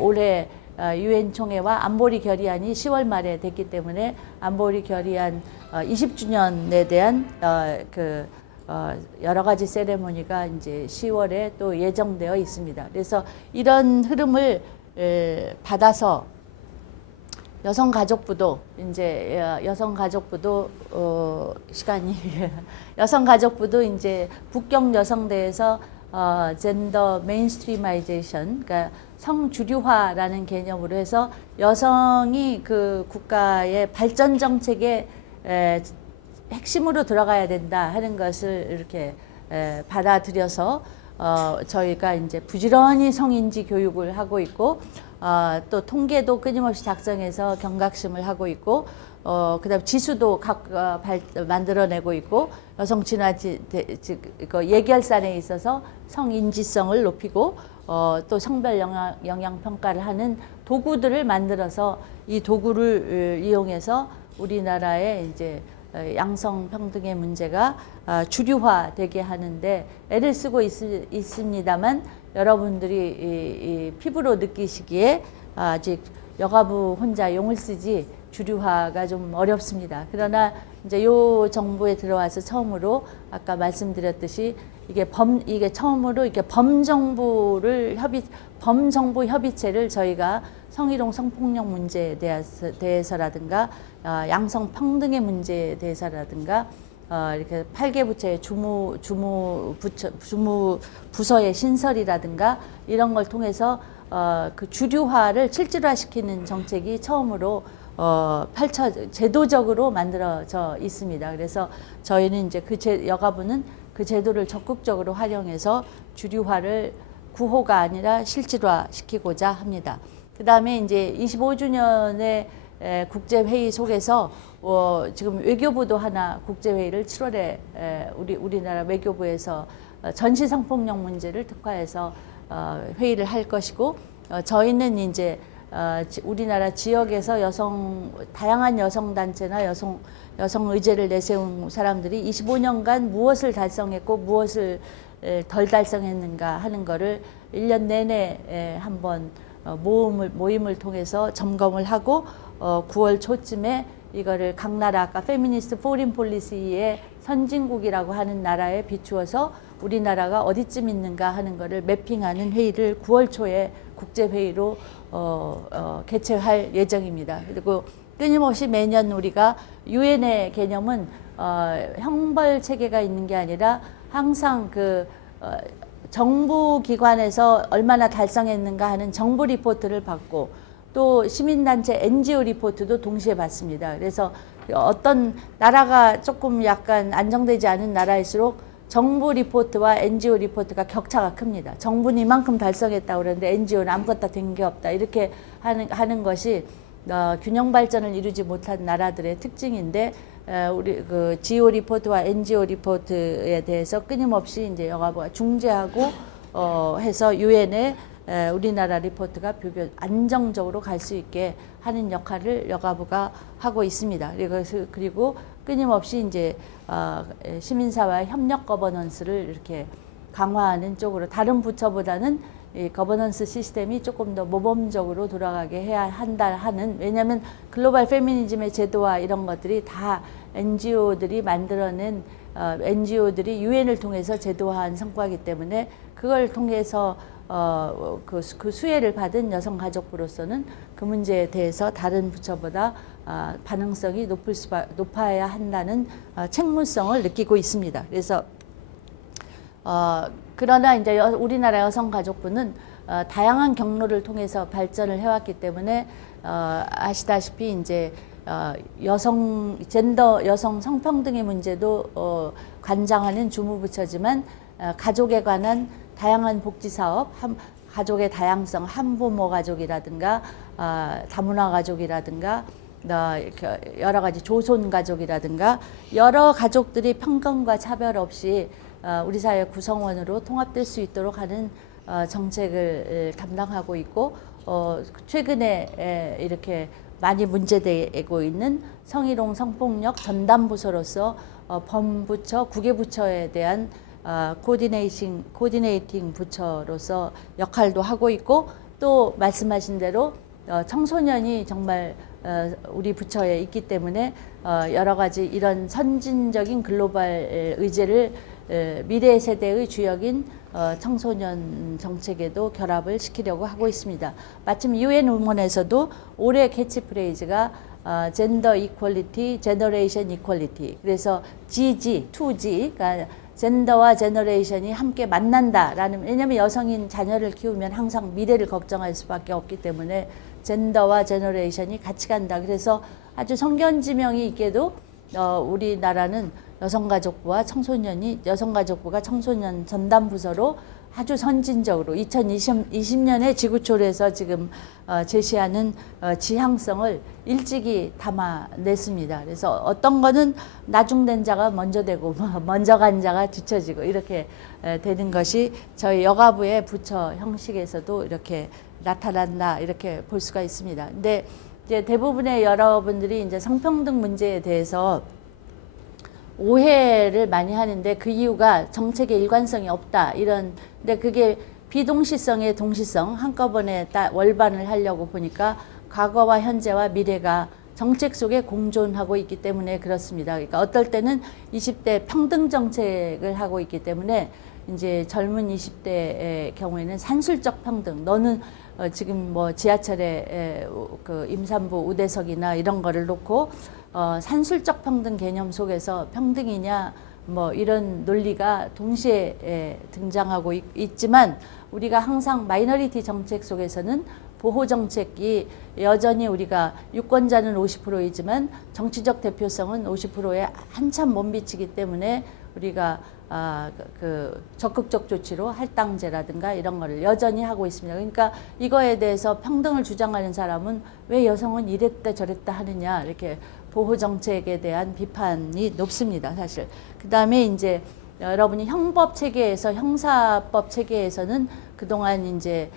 올해 유엔 총회와 안보리 결의안이 10월 말에 됐기 때문에 안보리 결의안 20주년에 대한 여러 가지 세레모니가 이제 10월에 또 예정되어 있습니다. 그래서 이런 흐름을 받아서 여성가족부도 이제 시간이 여성가족부도 이제 북경 여성대에서 젠더 메인스트리마이제이션, 그러니까 성주류화라는 개념으로 해서 여성이 그 국가의 발전 정책의 핵심으로 들어가야 된다 하는 것을 이렇게 받아들여서 저희가 이제 부지런히 성인지 교육을 하고 있고 또 통계도 끊임없이 작성해서 경각심을 하고 있고 그다음 지수도 만들어내고 있고 여성 진화 예결산에 있어서 성인지성을 높이고 또 성별 영향 평가를 하는 도구들을 만들어서 이 도구를 이용해서 우리나라의 이제 양성 평등의 문제가 주류화되게 하는데 애를 쓰고 있습니다만 여러분들이 이 피부로 느끼시기에 아직 여가부 혼자 용을 쓰지 주류화가 좀 어렵습니다. 그러나 이제 요 정부에 들어와서 처음으로 아까 말씀드렸듯이 이게 처음으로 이렇게 범정부 협의체를 저희가 성희롱 성폭력 문제에 대해서라든가 양성 평등의 문제에 대해서라든가 이렇게 8개 부처의 주무 부서의 신설이라든가 이런 걸 통해서 그 주류화를 실질화시키는 정책이 처음으로 제도적으로 만들어져 있습니다. 그래서 저희는 이제 여가부는 그 제도를 적극적으로 활용해서 주류화를 구호가 아니라 실질화시키고자 합니다. 그 다음에 이제 25주년의 국제회의 속에서 지금 외교부도 하나 국제회의를 7월에 우리나라 외교부에서 전시성폭력 문제를 특화해서 회의를 할 것이고 저희는 이제 우리나라 지역에서 다양한 여성단체나 여성 의제를 내세운 사람들이 25년간 무엇을 달성했고 무엇을 덜 달성했는가 하는 거를 1년 내내 한번 모임을 통해서 점검을 하고 9월 초쯤에 이거를 각 나라 아까 페미니스트 포린 폴리시의 선진국이라고 하는 나라에 비추어서 우리나라가 어디쯤 있는가 하는 거를 매핑하는 회의를 9월 초에 국제회의로 개최할 예정입니다. 그리고 끊임없이 매년 우리가 유엔의 개념은 형벌 체계가 있는 게 아니라 항상 정부 기관에서 얼마나 달성했는가 하는 정부 리포트를 받고 또 시민단체 NGO 리포트도 동시에 받습니다. 그래서 어떤 나라가 조금 약간 안정되지 않은 나라일수록 정부 리포트와 NGO 리포트가 격차가 큽니다. 정부는 이만큼 달성했다고 그러는데 NGO는 아무것도 된 게 없다. 이렇게 하는 것이 균형 발전을 이루지 못한 나라들의 특징인데 우리 그 GO 리포트와 NGO 리포트에 대해서 끊임없이 이제 여가부가 중재하고 해서 유엔에 우리나라 리포트가 비교 안정적으로 갈 수 있게 하는 역할을 여가부가 하고 있습니다. 그리고 끊임없이 이제 시민사회 협력 거버넌스를 이렇게 강화하는 쪽으로 다른 부처보다는 이 거버넌스 시스템이 조금 더 모범적으로 돌아가게 해야 한다 하는, 왜냐하면 글로벌 페미니즘의 제도와 이런 것들이 다 NGO들이 만들어낸 NGO들이 유엔을 통해서 제도화한 성과이기 때문에 그걸 통해서 그 수혜를 받은 여성가족부로서는 그 문제에 대해서 다른 부처보다 반응성이 높아야 한다는 책무성을 느끼고 있습니다. 그래서 그러나 이제 우리나라 여성가족부는 다양한 경로를 통해서 발전을 해왔기 때문에 아시다시피 이제 여성 성평등의 문제도 관장하는 주무부처지만 가족에 관한 다양한 복지 사업, 가족의 다양성, 한부모 가족이라든가 다문화 가족이라든가 여러 가지 조손 가족이라든가 여러 가족들이 편견과 차별 없이 우리 사회 구성원으로 통합될 수 있도록 하는 정책을 담당하고 있고, 최근에 이렇게 많이 문제되고 있는 성희롱 성폭력 전담부서로서 범부처 구개부처에 대한 코디네이팅 부처로서 역할도 하고 있고, 또 말씀하신 대로 청소년이 정말 우리 부처에 있기 때문에 여러 가지 이런 선진적인 글로벌 의제를 미래 세대의 주역인 청소년 정책에도 결합을 시키려고 하고 있습니다. 마침 UN 우먼에서도 올해 캐치프레이즈가 젠더 이퀄리티, 제너레이션 이퀄리티. 그래서 GG, 2G가 젠더와 제너레이션이 함께 만난다라는, 왜냐하면 여성인 자녀를 키우면 항상 미래를 걱정할 수밖에 없기 때문에 젠더와 제너레이션이 같이 간다. 그래서 아주 성견지명이 있게도 우리나라는 여성가족부가 청소년 전담부서로 아주 선진적으로 2020년에 지구촌에서 지금 제시하는 지향성을 일찍이 담아냈습니다. 그래서 어떤 거는 나중된 자가 먼저 되고 먼저 간 자가 뒤처지고 이렇게 되는 것이 저희 여가부의 부처 형식에서도 이렇게 나타난다, 이렇게 볼 수가 있습니다. 근데 이제 대부분의 여러분들이 이제 성평등 문제에 대해서 오해를 많이 하는데 그 이유가 정책의 일관성이 없다, 이런. 근데 그게 비동시성의 동시성, 한꺼번에 월반을 하려고 보니까 과거와 현재와 미래가 정책 속에 공존하고 있기 때문에 그렇습니다. 그러니까 어떨 때는 20대 평등 정책을 하고 있기 때문에 이제 젊은 20대의 경우에는 산술적 평등, 너는 지금 뭐 지하철에 그 임산부 우대석이나 이런 거를 놓고 산술적 평등 개념 속에서 평등이냐 뭐 이런 논리가 동시에 등장하고 있지만, 우리가 항상 마이너리티 정책 속에서는 보호 정책이 여전히 우리가 유권자는 50%이지만 정치적 대표성은 50%에 한참 못 미치기 때문에 우리가 그 적극적 조치로 할당제라든가 이런 거를 여전히 하고 있습니다. 그러니까 이거에 대해서 평등을 주장하는 사람은 왜 여성은 이랬다 저랬다 하느냐, 이렇게 보호 정책에 대한 비판이 높습니다, 사실. 그 다음에 이제 여러분이 형법 체계에서, 형사법 체계에서는 그동안 이제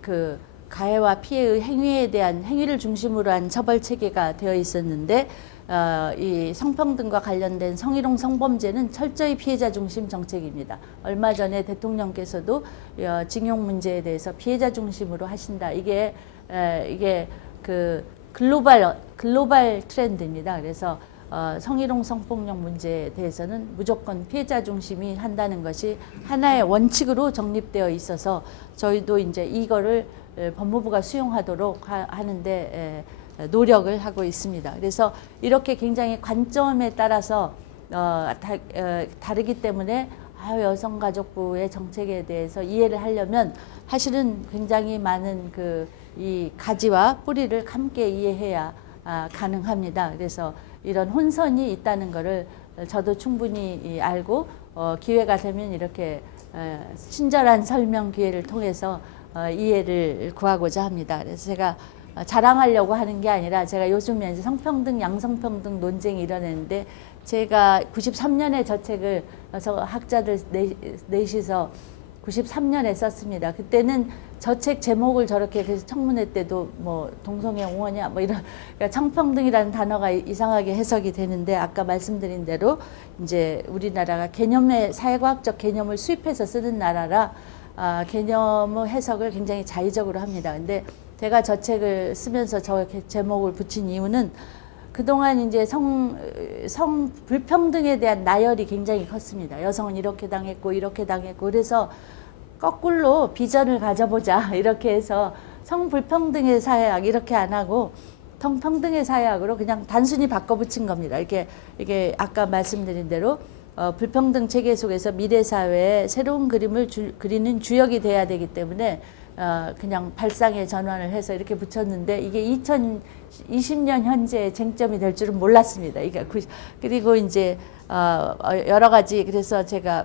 그 가해와 피해의 행위에 대한, 행위를 중심으로 한 처벌 체계가 되어 있었는데, 이 성평등과 관련된 성희롱 성범죄는 철저히 피해자 중심 정책입니다. 얼마 전에 대통령께서도 징용 문제에 대해서 피해자 중심으로 하신다. 이게 그 글로벌 트렌드입니다. 그래서 성희롱 성폭력 문제에 대해서는 무조건 피해자 중심이 한다는 것이 하나의 원칙으로 정립되어 있어서 저희도 이제 이거를 법무부가 수용하도록 하는데 노력을 하고 있습니다. 그래서 이렇게 굉장히 관점에 따라서 다르기 때문에 여성가족부의 정책에 대해서 이해를 하려면 사실은 굉장히 많은 이 가지와 뿌리를 함께 이해해야 가능합니다. 그래서 이런 혼선이 있다는 것을 저도 충분히 알고 기회가 되면 이렇게 친절한 설명 기회를 통해서 이해를 구하고자 합니다. 그래서 제가 자랑하려고 하는 게 아니라 제가 요즘 이제 성평등, 양성평등 논쟁이 일어나는데 제가 93년에 저 책을 학자들 넷이서 93년에 썼습니다. 그때는 저 책 제목을 저렇게 그래서 청문회 때도 뭐 동성애 옹호냐 뭐 이런 그러니까 성평등이라는 단어가 이상하게 해석이 되는데 아까 말씀드린 대로 이제 우리나라가 개념의 사회과학적 개념을 수입해서 쓰는 나라라 개념의 해석을 굉장히 자의적으로 합니다. 근데 제가 저 책을 쓰면서 저 제목을 붙인 이유는 그동안 이제 성 불평등에 대한 나열이 굉장히 컸습니다. 여성은 이렇게 당했고 이렇게 당했고 그래서 거꾸로 비전을 가져보자 이렇게 해서 성불평등의 사회학 이렇게 안 하고 성평등의 사회학으로 그냥 단순히 바꿔붙인 겁니다. 이게 아까 말씀드린 대로 불평등 체계 속에서 미래 사회의 새로운 그림을 그리는 주역이 돼야 되기 때문에 그냥 발상의 전환을 해서 이렇게 붙였는데 이게 2020년 현재 쟁점이 될 줄은 몰랐습니다. 그리고 이제 여러 가지 그래서 제가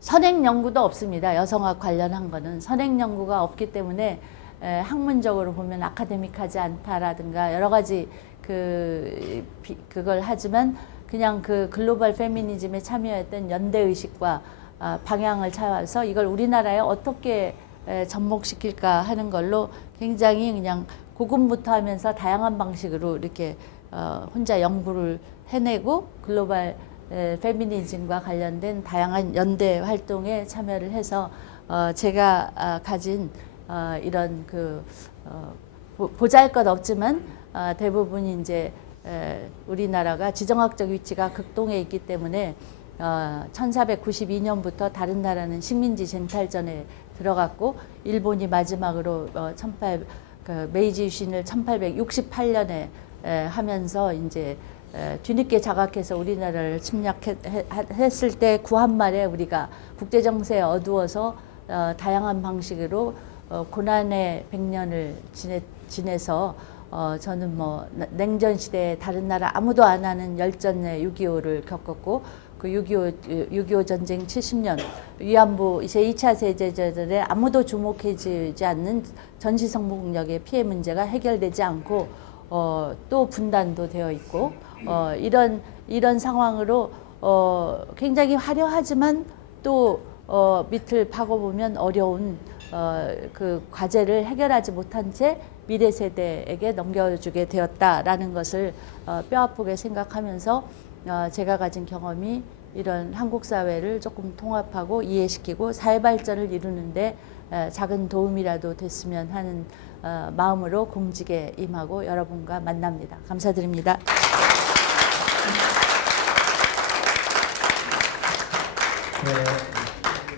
선행 연구도 없습니다. 여성학 관련한 거는 선행 연구가 없기 때문에 학문적으로 보면 아카데믹하지 않다라든가 여러 가지 그걸 하지만 그냥 그 글로벌 페미니즘에 참여했던 연대 의식과 방향을 찾아서 이걸 우리나라에 어떻게 접목시킬까 하는 걸로 굉장히 그냥 고군부터 하면서 다양한 방식으로 이렇게 혼자 연구를 해내고 글로벌 페미니즘과 관련된 다양한 연대 활동에 참여를 해서 제가 가진 이런 보잘것 없지만 대부분 이제 우리나라가 지정학적 위치가 극동에 있기 때문에 1492년부터 다른 나라는 식민지 쟁탈전에 들어갔고 일본이 마지막으로 메이지 유신을 1868년에 하면서 이제 뒤늦게 자각해서 우리나라를 침략했을 때 구한말에 우리가 국제정세에 어두워서 다양한 방식으로 고난의 100년을 지내서 저는 뭐 냉전 시대에 다른 나라 아무도 안 하는 열전의 6.25를 겪었고 그 6.25 전쟁 70년 위안부 제2차 세계대전에 아무도 주목해주지 않는 전시성폭력의 피해 문제가 해결되지 않고 또 분단도 되어 있고 이런 상황으로 굉장히 화려하지만 또 밑을 파고 보면 어려운 그 과제를 해결하지 못한 채 미래 세대에게 넘겨주게 되었다라는 것을 뼈아프게 생각하면서 제가 가진 경험이 이런 한국 사회를 조금 통합하고 이해시키고 사회 발전을 이루는데 작은 도움이라도 됐으면 하는 마음으로 공직에 임하고 여러분과 만납니다. 감사드립니다. 네.